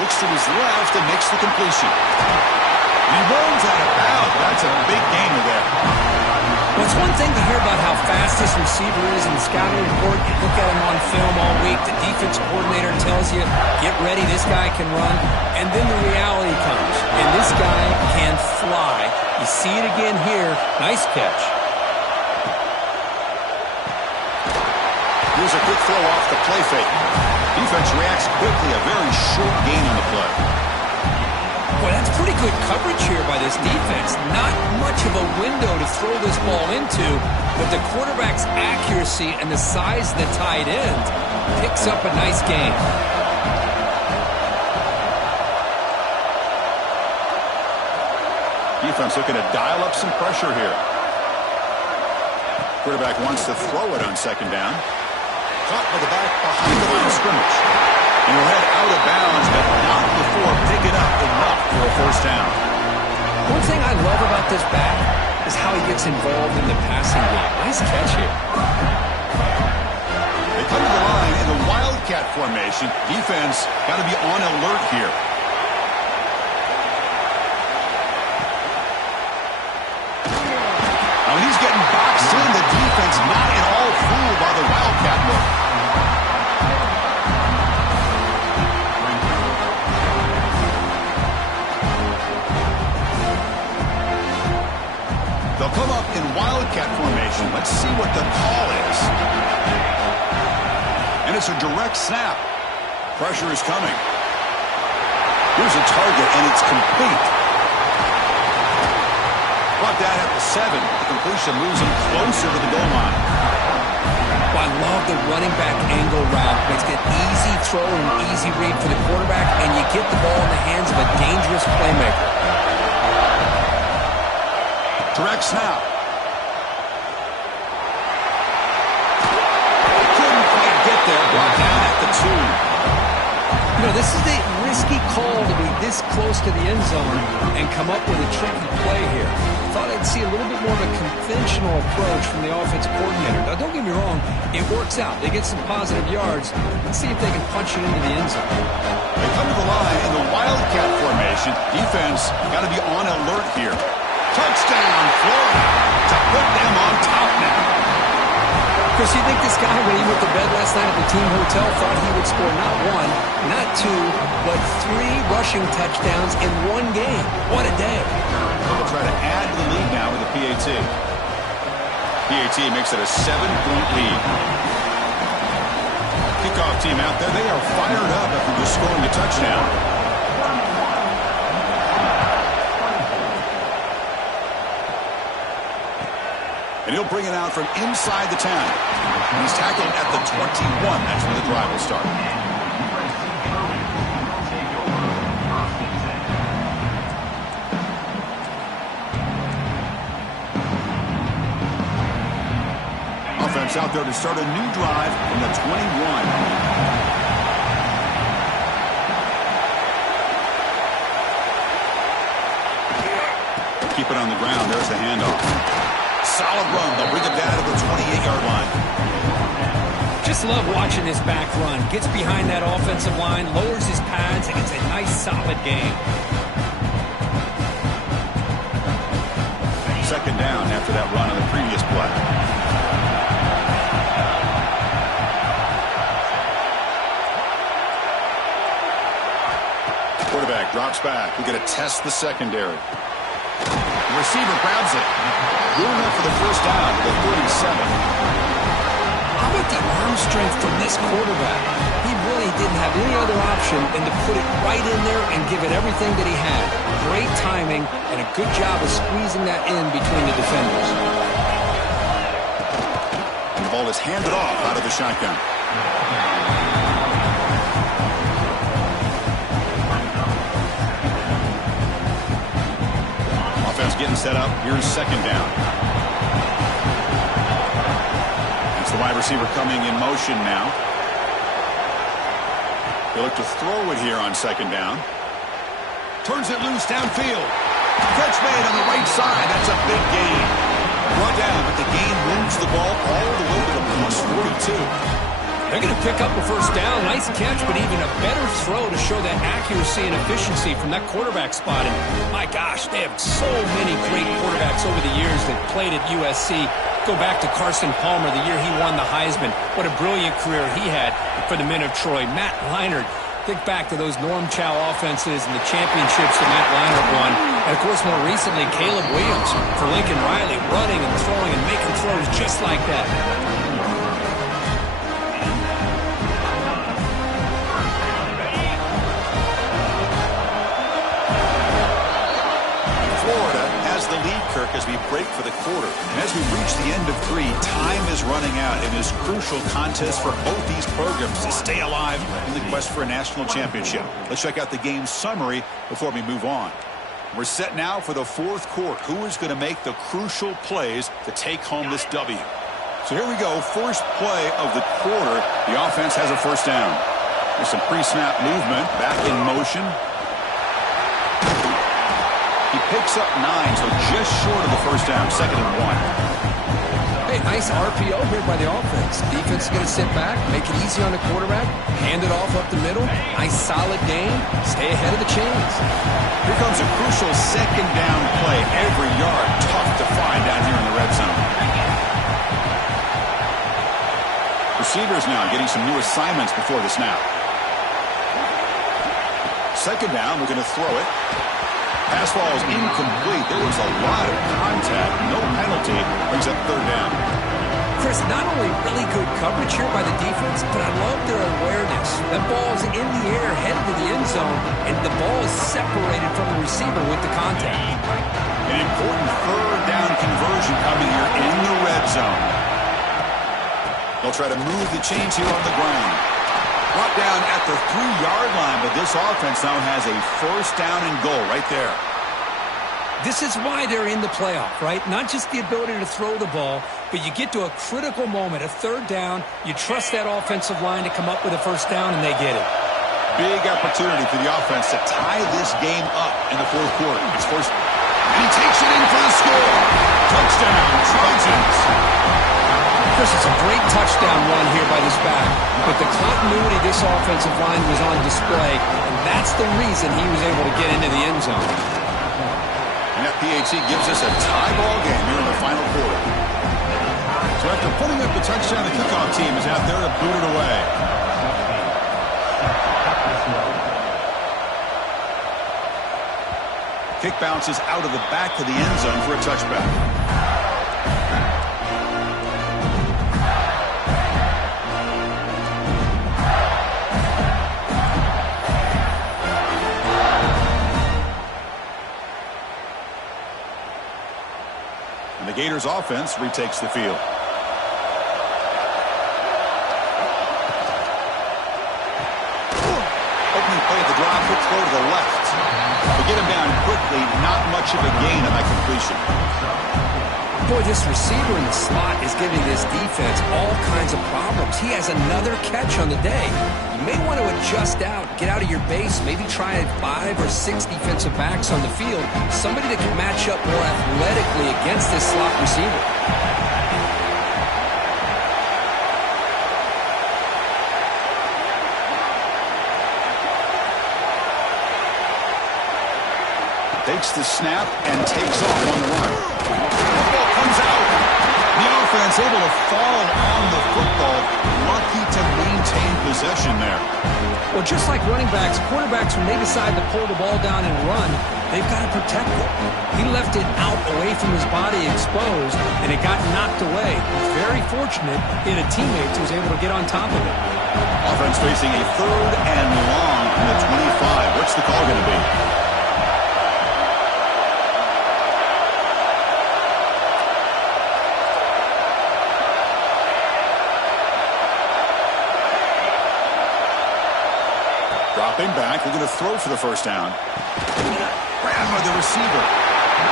Looks to his left and makes the completion. And he rolls out of bounds. That's a big gainer there. Well, it's one thing to hear about how fast this receiver is in the scouting report. You look at him on film all week. The defense coordinator tells you, get ready, this guy can run. And then the reality comes. And this guy can fly. You see it again here. Nice catch. Here's a quick throw off the play fake. Defense reacts quickly. A very short gain on the play. Boy, that's pretty good coverage here by this defense. Not much of a window to throw this ball into, but the quarterback's accuracy and the size of the tight end picks up a nice gain. Defense looking to dial up some pressure here. Quarterback wants to throw it on 2nd down. Caught by the back behind the line of scrimmage. And he'll head out of bounds, but not before picking up enough for a first down. One thing I love about this back is how he gets involved in the passing game. Nice catch here. They come to the line in the Wildcat formation. Defense got to be on alert here. Now, when he's getting boxed in, the defense not at all fooled by the Wildcat look. They'll come up in Wildcat formation. Let's see what the call is. And it's a direct snap. Pressure is coming. Here's a target, and it's complete. Brought that at the 7. The completion moves him closer to the goal line. Well, I love the running back angle route. Makes it an easy throw and an easy read for the quarterback, and you get the ball in the hands of a dangerous playmaker. Direct snap. Couldn't quite get there. Brought down at the 2. You know, this is a risky call to be this close to the end zone and come up with a tricky play here. Thought I'd see a little bit more of a conventional approach from the offensive coordinator. Now, don't get me wrong, it works out. They get some positive yards. Let's see if they can punch it into the end zone. They come to the line in the Wildcat formation. Defense got to be on alert here. Touchdown, Florida, to put them on top now. Chris, you think this guy, when he went to bed last night at the team hotel, thought he would score not 1, not 2, but 3 rushing touchdowns in one game? What a day. They'll try to add to the lead now with the PAT. PAT makes it a 7-point lead. Kickoff team out there, they are fired up after just scoring a touchdown. And he'll bring it out from inside the 10. And he's tackled at the 21. That's where the drive will start. Offense out there to start a new drive from the 21. Keep it on the ground. There's the handoff. Solid run. They'll bring it down to the 28-yard line. Just love watching this back run. Gets behind that offensive line, lowers his pads, and it's a nice, solid game. Second down after that run on the previous play. Quarterback drops back. We're going to test the secondary. The receiver grabs it. Good enough for the first down, the 37. How about the arm strength from this quarterback? He really didn't have any other option than to put it right in there and give it everything that he had. Great timing and a good job of squeezing that in between the defenders. And the ball is handed off out of the shotgun. Getting set up. Here's second down. It's the wide receiver coming in motion now. They look to throw it here on second down. Turns it loose downfield. Catch made on the right side. That's a big gain. Brought down, but the gain moves the ball all the way to the plus 42. They're going to pick up a first down. Nice catch, but even a better throw to show that accuracy and efficiency from that quarterback spot. And my gosh, they have so many great quarterbacks over the years that played at USC. Go back to Carson Palmer, the year he won the Heisman. What a brilliant career he had for the men of Troy. Matt Leinart, think back to those Norm Chow offenses and the championships that Matt Leinart won. And, of course, more recently, Caleb Williams for Lincoln Riley, running and throwing and making throws just like that. The lead, Kirk, as we break for the quarter. And as we reach the end of 3, time is running out in this crucial contest for both these programs to stay alive in the quest for a national championship. Let's check out the game summary before we move on. We're set now for the fourth quarter. Who is going to make the crucial plays to take home this W? So here we go. First play of the quarter. The offense has a first down. There's some pre-snap movement. Back in motion. He picks up 9, so just short of the first down. 2nd and 1. Hey, Okay, nice RPO here by the offense. Defense is going to sit back, make it easy on the quarterback, hand it off up the middle. Nice solid game. Stay ahead of the chains. Here comes a crucial second down play. Every yard tough to find down here in the red zone. Receivers now getting some new assignments before the snap. Second down, we're going to throw it. Pass ball is incomplete. There was a lot of contact. No penalty. Brings up third down. Chris, not only really good coverage here by the defense, but I love their awareness. That ball is in the air, headed to the end zone, and the ball is separated from the receiver with the contact. An important third down conversion coming here in the red zone. They'll try to move the chains here on the ground. Brought down at the 3-yard line, but this offense now has a first down and goal right there. This is why they're in the playoff, right? Not just the ability to throw the ball, but you get to a critical moment, a third down, you trust that offensive line to come up with a first down, and they get it. Big opportunity for the offense to tie this game up in the fourth quarter. It's first, and he takes it in for the score. Touchdown, Trojans. Chris, it's a great touchdown run here by this back, but the continuity of this offensive line was on display, and that's the reason he was able to get into the end zone. And that PAT gives us a tie ball game here in the final quarter. So after putting up the touchdown, the kickoff team is out there to boot it away. Kick bounces out of the back of the end zone for a touchback. And the Gators offense retakes the field. Opening play of the drive, quick throw to the left. They get him down quickly, not much of a gain on that completion. Boy, this receiver in the slot is giving this defense all kinds of problems. He has another catch on the day. You may want to adjust out, get out of your base, maybe try 5 or 6 defensive backs on the field, somebody that can match up more athletically against this slot receiver. Takes the snap and takes off on the run. Football comes out. The offense able to fall on the football. Lucky to maintain possession there. Well, just like running backs, quarterbacks, when they decide to pull the ball down and run, they've got to protect it. He left it out away from his body exposed, and it got knocked away. He's very fortunate he had a teammate who was able to get on top of it. Offense facing a third and long from the 25. What's the call going to be? Dropping back, we're going to throw for the first down. Grab by the receiver.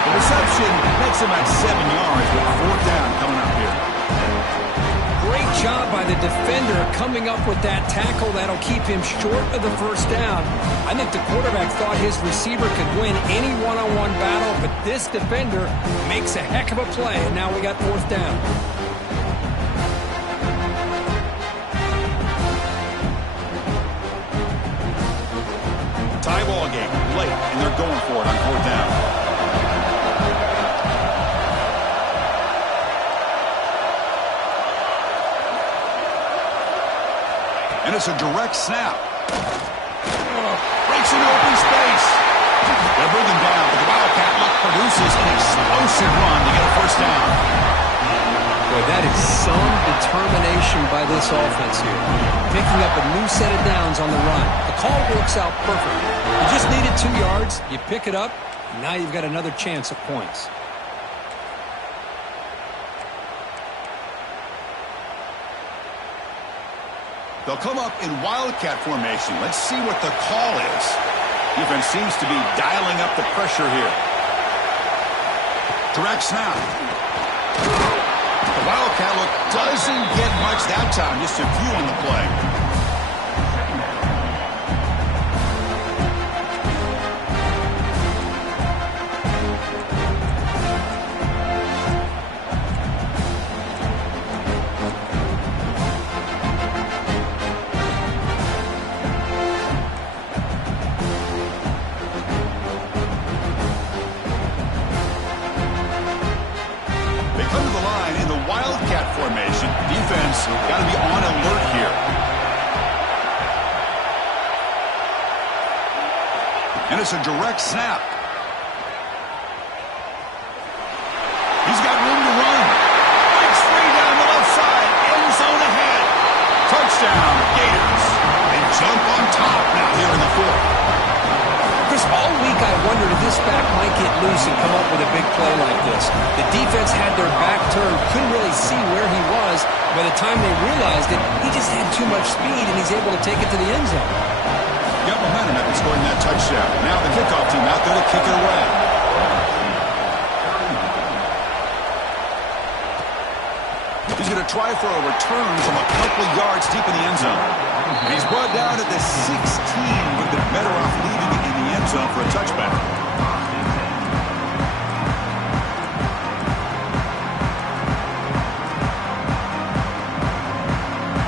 The reception makes him at 7 yards, with fourth down coming up here. Great job by the defender coming up with that tackle that'll keep him short of the first down. I think the quarterback thought his receiver could win any one-on-one battle, but this defender makes a heck of a play, and now we got fourth down. Tie ball game late, and they're going for it on fourth down. And it's a direct snap. Breaks into open space. They'll bring him down, but the Wildcat look produces an explosive run to get a first down. Boy, that is some determination by this offense here. Picking up a new set of downs on the run. The call works out perfectly. You just needed 2 yards. You pick it up. And now you've got another chance at points. They'll come up in Wildcat formation. Let's see what the call is. Defense seems to be dialing up the pressure here. Direct snap. The Wildcat look doesn't get much that time, just a few on the play. defense got to be on alert here. And it's a direct snap. He's got room to run. Breaks free down the left side. End zone ahead. Touchdown, Gators. They jump on top now here in the fourth. Chris, all week I wondered if this back might get loose and come up with a big play like this. The defense had their back turned, couldn't really see where he was. By the time they realized it, he just had too much speed, and he's able to take it to the end zone. Got momentum after scoring that touchdown. Now the kickoff team out there to kick it away. He's going to try for a return from a couple yards deep in the end zone. And he's brought down at the 16. Would have been better off leaving it in the end zone for a touchback.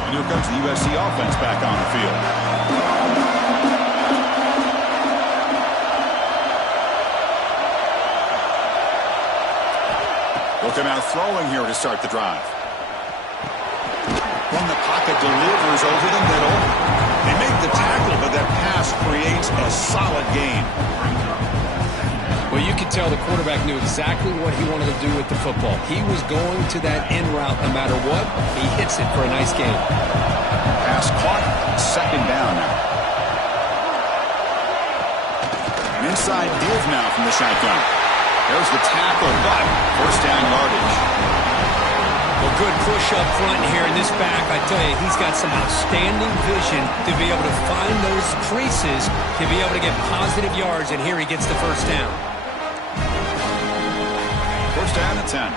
And here comes the USC offense back on the field. Looking out throwing here to start the drive. From the pocket, delivers over the middle. They make the tackle, but that pass creates a solid gain. Well, you could tell the quarterback knew exactly what he wanted to do with the football. He was going to that end route no matter what. He hits it for a nice gain. Pass caught, second down now. An inside give now from the shotgun. There's the tackle, but first down yardage. Well, good push up front here in this back. I tell you, he's got some outstanding vision to be able to find those creases, to be able to get positive yards, and here he gets the first down. First down at 10.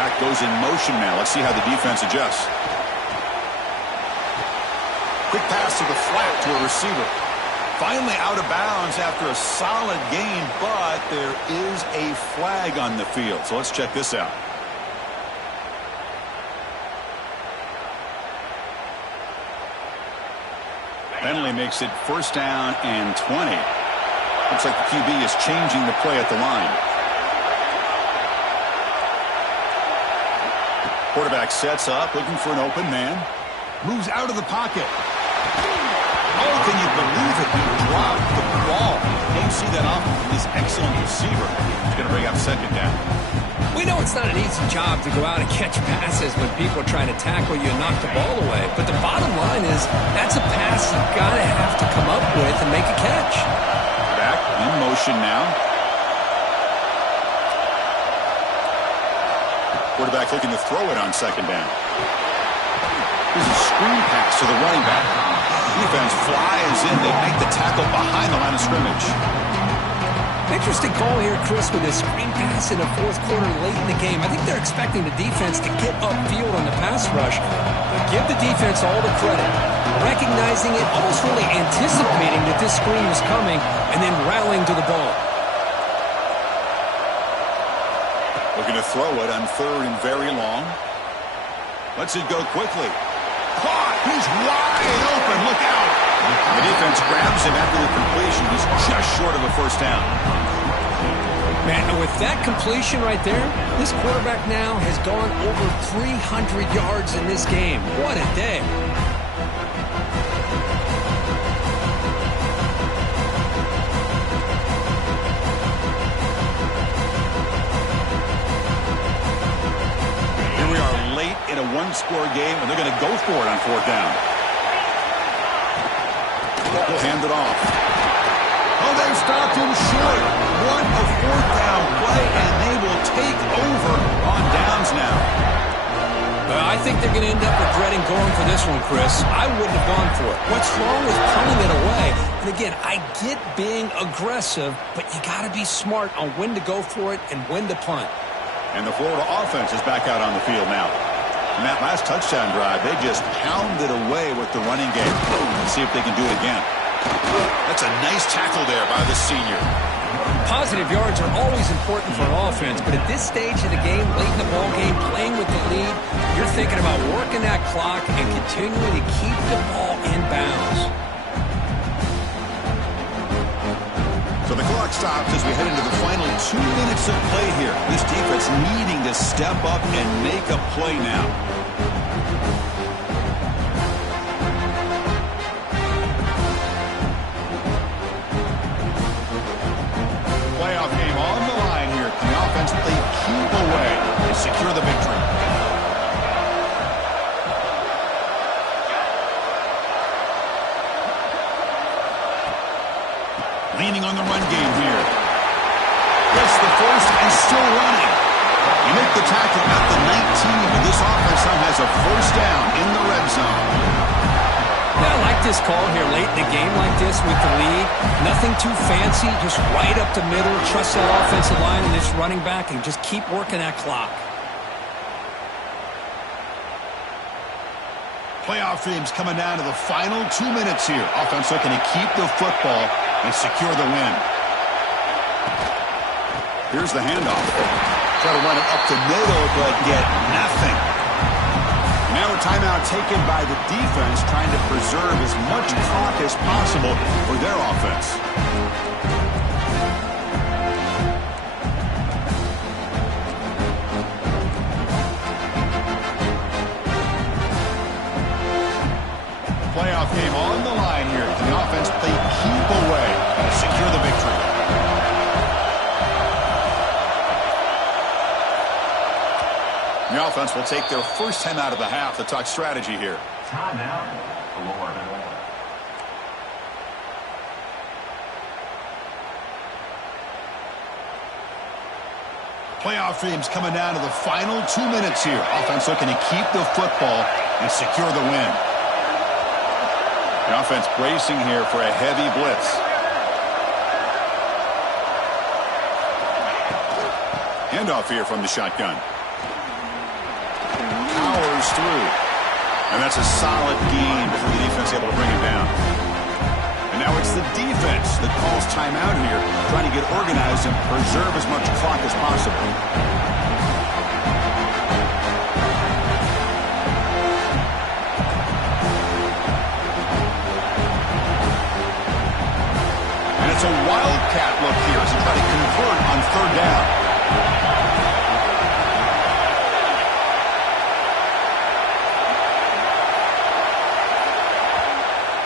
Back goes in motion now. Let's see how the defense adjusts. Quick pass to the flat to a receiver. Finally out of bounds after a solid gain, but there is a flag on the field. So let's check this out. Penalty makes it first down and 20. Looks like the QB is changing the play at the line. Quarterback sets up, looking for an open man. Moves out of the pocket. Oh, can you believe it? He dropped the ball. Don't see that often from this excellent receiver. He's going to bring up second down. We know it's not an easy job to go out and catch passes when people are trying to tackle you and knock the ball away. But the bottom line is that's a pass you've got to have to come up with and make a catch. Back in motion now. Quarterback looking to throw it on second down. Here's a screen pass to the running back. Defense flies in. They make the tackle behind the line of scrimmage. Interesting call here, Chris, with this screen pass in the fourth quarter late in the game. I think they're expecting the defense to get upfield on the pass rush. But give the defense all the credit. Recognizing it, almost really anticipating that this screen was coming, and then rallying to the ball. Looking to throw it on third and very long. Lets it go quickly. Caught! He's wide open. Look out! The defense grabs him after the completion. He's just short of a first down. Man, with that completion right there, this quarterback now has gone over 300 yards in this game. What a day. Here we are late in a one-score game, and they're going to go for it on fourth down. He'll hand it off. Oh, they've stopped him short. What a fourth down play, and they will take over on downs now. I think they're going to end up regretting going for this one, Chris. I wouldn't have gone for it. What's wrong with punting it away? And again, I get being aggressive, but you got to be smart on when to go for it and when to punt. And the Florida offense is back out on the field now. In that last touchdown drive, they just pounded away with the running game. Let's see if they can do it again. That's a nice tackle there by the senior. Positive yards are always important for an offense, but at this stage of the game, late in the ball game, playing with the lead, you're thinking about working that clock and continuing to keep the ball in bounds. So the clock clock stops as we head into the final 2 minutes of play here. This defense needing to step up and make a play now. Playoff game on the line here. Can the offense play keep away and secure the victory? Leaning on the run game here. Gets the first and still running. You make the tackle at the 19, but this offense now has a first down in the red zone. Yeah, I like this call here late in the game like this with the lead. Nothing too fancy, just right up the middle. Trust that offensive line and this running back and just keep working that clock. Playoff games coming down to the final 2 minutes here. Offense looking to keep the football and secure the win. Here's the handoff. Try to run it up the middle, but get nothing. Now a timeout taken by the defense, trying to preserve as much clock as possible for their offense. Playoff game on the line here. Can the offense play keep away and secure the victory? The offense will take their first time out of the half to talk strategy here. Timeout. Playoff games coming down to the final 2 minutes here. Offense looking to keep the football and secure the win. The offense bracing here for a heavy blitz. Handoff here from the shotgun. Powers through. And that's a solid gain before the defense able to bring him down. And now it's the defense that calls timeout here, trying to get organized and preserve as much clock as possible. It's a wildcat look here as they try to convert on third down.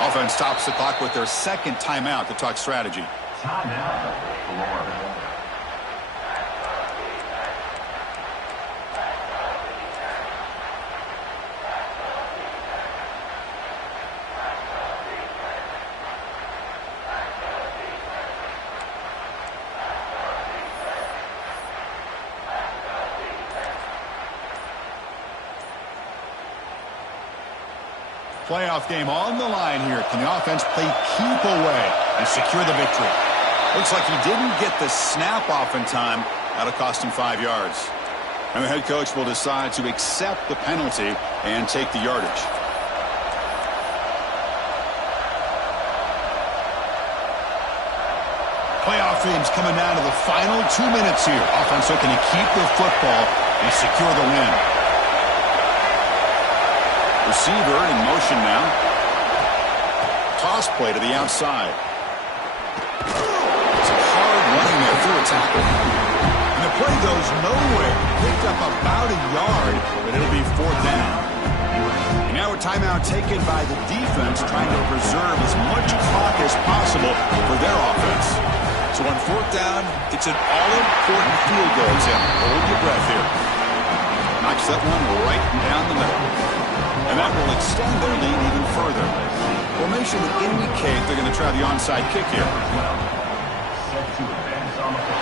Offense stops the clock with their second timeout to talk strategy. Timeout. Playoff game on the line here. Can the offense play keep away and secure the victory? Looks like he didn't get the snap off in time. That'll cost him 5 yards. And the head coach will decide to accept the penalty and take the yardage. Playoff games coming down to the final 2 minutes here. Offense looking to keep the football and secure the win. Receiver in motion now. Toss play to the outside. It's a hard running there through a tackle. And the play goes nowhere. Picked up about a yard, but it'll be fourth down. And now a timeout taken by the defense, trying to preserve as much clock as possible for their offense. So on fourth down, it's an all-important field goal attempt. Hold your breath here. Knocks that one right down the middle. And that will extend their lead even further. Formation would indicate they're going to try the onside kick here.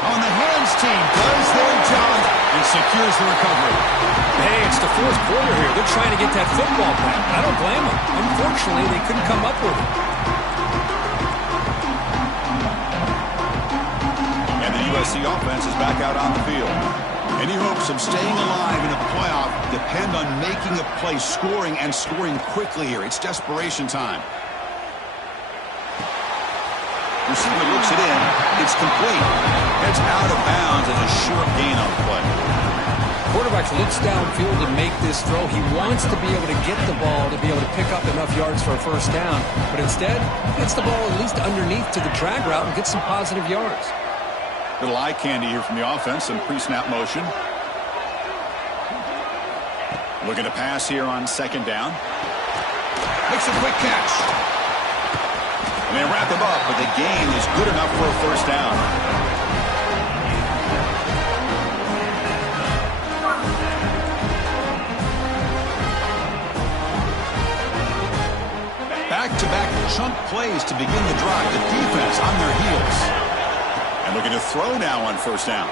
On the hands team does their job and secures the recovery. Hey, it's the fourth quarter here. They're trying to get that football back. I don't blame them. Unfortunately, they couldn't come up with it. And the USC offense is back out on the field. Any hopes of staying alive in a playoff depend on making a play, scoring, and scoring quickly here. It's desperation time. Receiver looks it in. It's complete. Heads out of bounds and a short gain on the play. Quarterback looks downfield to make this throw. He wants to be able to get the ball to be able to pick up enough yards for a first down. But instead, gets the ball at least underneath to the drag route and gets some positive yards. Little eye candy here from the offense and pre-snap motion. Looking to pass here on second down. Makes a quick catch. And they wrap him up, but the gain is good enough for a first down. Back-to-back chunk plays to begin the drive. The defense on their heels. And looking to throw now on first down.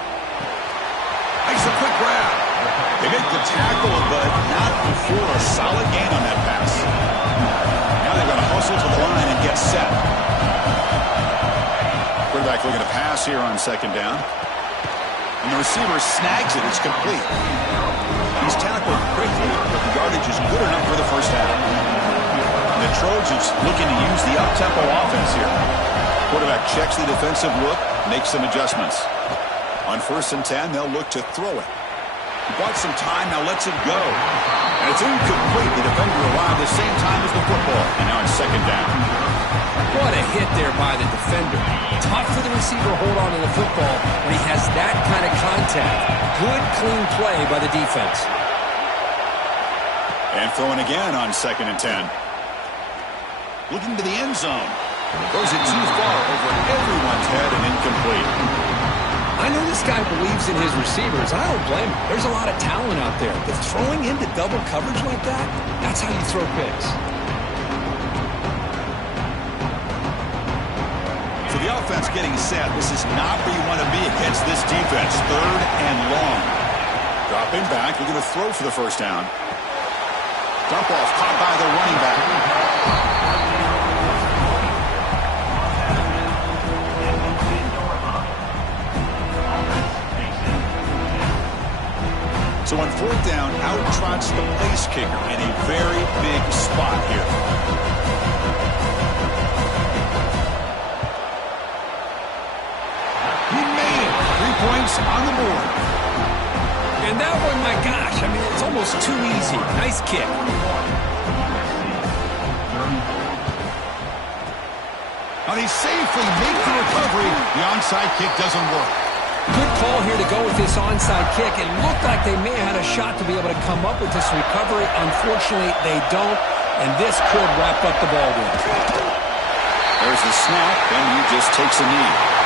Makes a quick grab. They make the tackle, but not before a solid gain on that pass. Now they're going to hustle to the line and get set. Quarterback looking to pass here on second down. And the receiver snags it. It's complete. He's tackled quickly, but the yardage is good enough for the first down. And the Trojans looking to use the up-tempo offense here. Quarterback checks the defensive look, makes some adjustments. On 1st and 10, they'll look to throw it. He bought some time, now lets it go. And it's incomplete. The defender arrived the same time as the football. And now it's second down. What a hit there by the defender. Tough for the receiver to hold on to the football when he has that kind of contact. Good, clean play by the defense. And throwing again on 2nd and 10. Looking to the end zone. Throws it too far over everyone's head and incomplete. I know this guy believes in his receivers. I don't blame him. There's a lot of talent out there. But throwing into double coverage like that, that's how you throw picks. So the offense getting set. This is not where you want to be against this defense. 3rd and long. Dropping back. They're going to throw for the first down. Dump off caught by the running back. So on 4th down, out trots the place kicker in a very big spot here. He made it. 3 points on the board. And that one, my gosh, I mean, it's almost too easy. Nice kick. Now they safely make the recovery. The onside kick doesn't work. Good call here to go with this onside kick. It looked like they may have had a shot to be able to come up with this recovery. Unfortunately, they don't, and this could wrap up the ball game. There's the snap, and he just takes a knee.